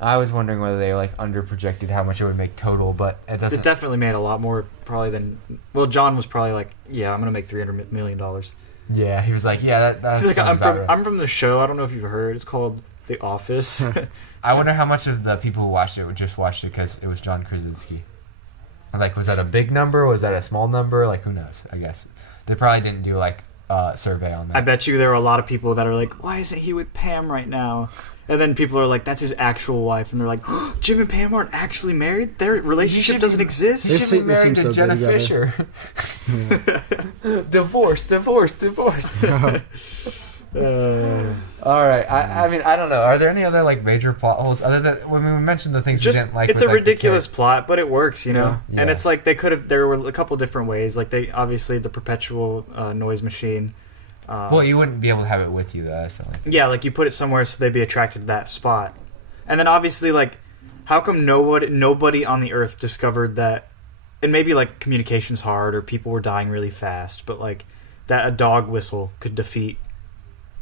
I was wondering whether they like under projected how much it would make total, but it doesn't. It definitely made a lot more probably than... Well, John was probably like, yeah, I'm going to make $300 million. Yeah, he was like, yeah, that He's like, sounds I'm about from, right. I'm from the show. I don't know if you've heard. It's called The Office. I wonder how much of the people who watched it would just watched it because it was John Krasinski. Like, was that a big number? Was that a small number? Like, who knows? I guess they probably didn't do like a survey on that. I bet you there are a lot of people that are like, why isn't he with Pam right now? And then people are like, that's his actual wife. And they're like, oh, Jim and Pam aren't actually married? Their relationship doesn't exist? He They should seem- be they married seem to so Jenna good Fisher. Divorce. All right. I mean, I don't know. Are there any other like major plot holes other than when we mentioned the things we Just, didn't like? it's with, a like, the ridiculous plot, but it works, you know? Yeah. And Yeah. it's like they could have, there were a couple different ways. Like, they obviously, the perpetual noise machine. Well, you wouldn't be able to have it with you though. That's the only thing. Yeah, like you put it somewhere so they'd be attracted to that spot. And then obviously, like, how come nobody on the Earth discovered that? And maybe like communication's hard or people were dying really fast, but like that a dog whistle could defeat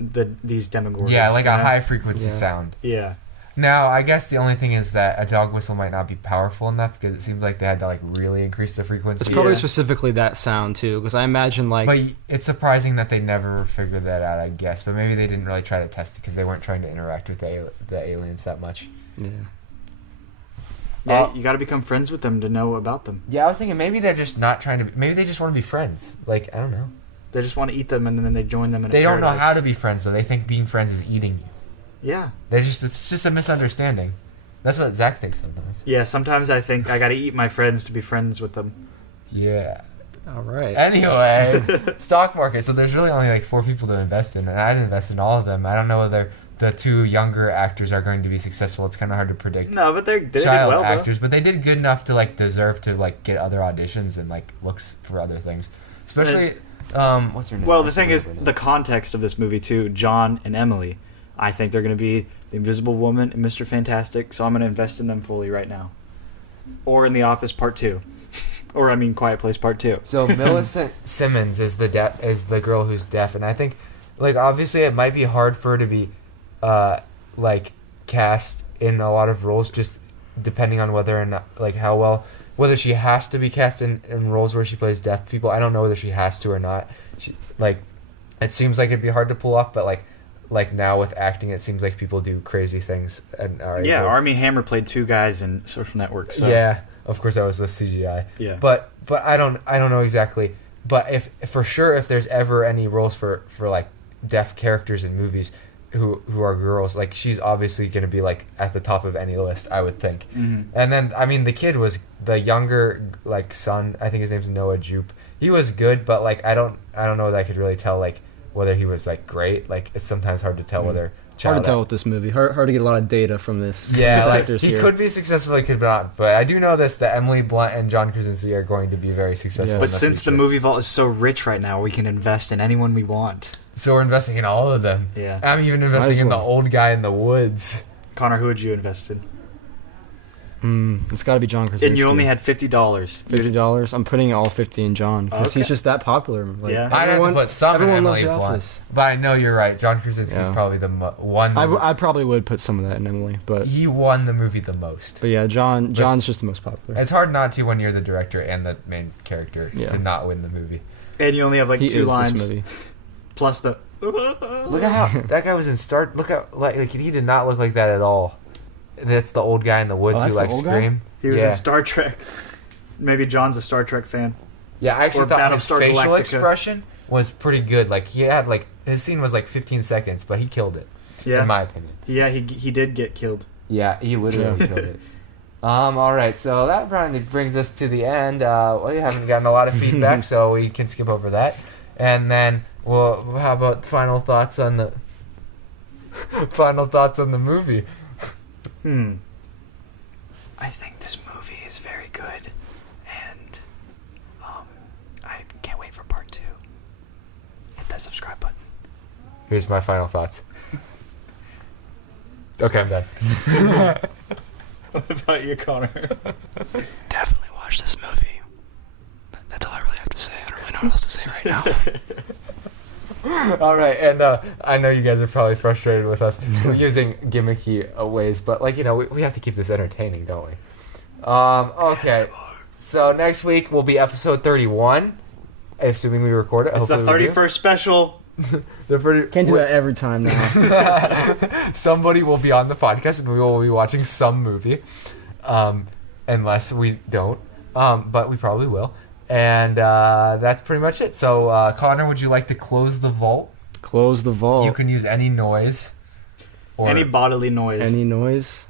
these Demogorgons. Yeah, like you a know? high frequency Yeah. sound. Yeah. Now, I guess the only thing is that a dog whistle might not be powerful enough because it seems like they had to like really increase the frequency. It's probably Yeah. specifically that sound too, because I imagine like But it's surprising that they never figured that out, I guess. But maybe they didn't really try to test it because they weren't trying to interact with the aliens that much. yeah. Yeah, you got to become friends with them to know about them. Yeah, I was thinking maybe they're just not trying to. Maybe they just want to be friends. Like, I don't know. They just want to eat them and then they join them in a They don't know paradise. how to be friends though. They think being friends is eating you. Yeah. It's just a misunderstanding. That's what Zach thinks sometimes. Yeah, sometimes I think I got to eat my friends to be friends with them. Yeah. All right. Anyway, stock market. So there's really only like 4 people to invest in, and I'd invest in all of them. I don't know whether the 2 younger actors are going to be successsul. It's kind of hard to predict. No, but they did Child well, actors, but they did good enough to like deserve to like get other auditions and like looks for other things. Especially, what's her name? Well, the thing is, the context of this movie too, John and Emily, I think they're going to be the Invisible Woman and Mr. Fantastic, so I'm going to invest in them fully right now. Or in The Office Part 2. Or, I mean, Quiet Place Part 2. So Millicent Simmons is the girl who's deaf, and I think, like, obviously it might be hard for her to be, like, cast in a lot of roles, just depending on whether or not, like, how well, whether she has to be cast in roles where she plays deaf people. I don't know whether she has to or not. It seems like it'd be hard to pull off, but like now with acting, it seems like people do crazy things and are Yeah, able- Armie Hammer played 2 guys in Social Network, so... Yeah, of course that was with CGI. Yeah. But I don't know exactly. But if for sure if there's ever any roles for like deaf characters in movies who are girls, like she's obviously going to be like at the top of any list, I would think. Mm-hmm. And then I mean the kid was the younger like son, I think his name's Noah Jupe. He was good, but like I don't know that I could really tell like whether he was like great. Like it's sometimes hard to tell whether Hard to tell with this movie. Hard to get a lot of data from this. Yeah, these like actors he here. could be successful, he could not. But I do know this, that Emily Blunt and John Krasinski are going to be very successful. Yeah. in But since the future. movie vault is so rich right now, we can invest in anyone we want. So we're investing in all of them. Yeah. I'm even Might investing as in the well. old guy in the woods. Connor, who would you invest in? It's got to be John Krasinski. And you only had $50. $50. I'm putting all 50 in John because Okay. he's just that popular. Like, Yeah. I'd have to put some in everyone loves Emily The Blunt. Office. But I know you're right. John Krasinski is Yeah. probably the one. I probably would put some of that in Emily, but He won the movie the most. yeah, John's just the most popular. It's hard not to when you're the director and the main character Yeah. to not win the movie. And you only have like He 2 is lines. this movie. Plus the... Look at how that guy was in Star. Look at like he did not look like that at all. That's the old guy in the woods Oh, who that's the like old guy? scream. He was yeah. in Star Trek. Maybe John's a Star Trek fan. Yeah, I actually Or thought his Battlestar facial Galactica. expression was pretty good. Like he had like his scene was like 15 seconds, but he killed it. Yeah. In my opinion. Yeah, he did get killed. Yeah, he literally Yeah. killed it. All right, so that probably brings us to the end. We haven't gotten a lot of feedback, so we can skip over that. And then, well, how about final thoughts on the movie? I think this movie is very good, and I can't wait for part 2. Hit that subscribe button. Here's my final thoughts. Okay, I'm done. What about you, Connor? Definitely watch this movie. That's all I really have to say. I don't really know what else to say right now. All right, and I know you guys are probably frustrated with us using gimmicky ways, but like we have to keep this entertaining, don't we? Okay. So next week will be episode 31, assuming we record it. It's the Hopefully we do. 31st special. Can't do that every time now. Somebody will be on the podcast, and we will be watching some movie, unless we don't. But we probably will. And that's pretty much it. So, Connor, would you like to close the vault? Close the vault. You can use any noise. Or Any bodily noise. Any noise?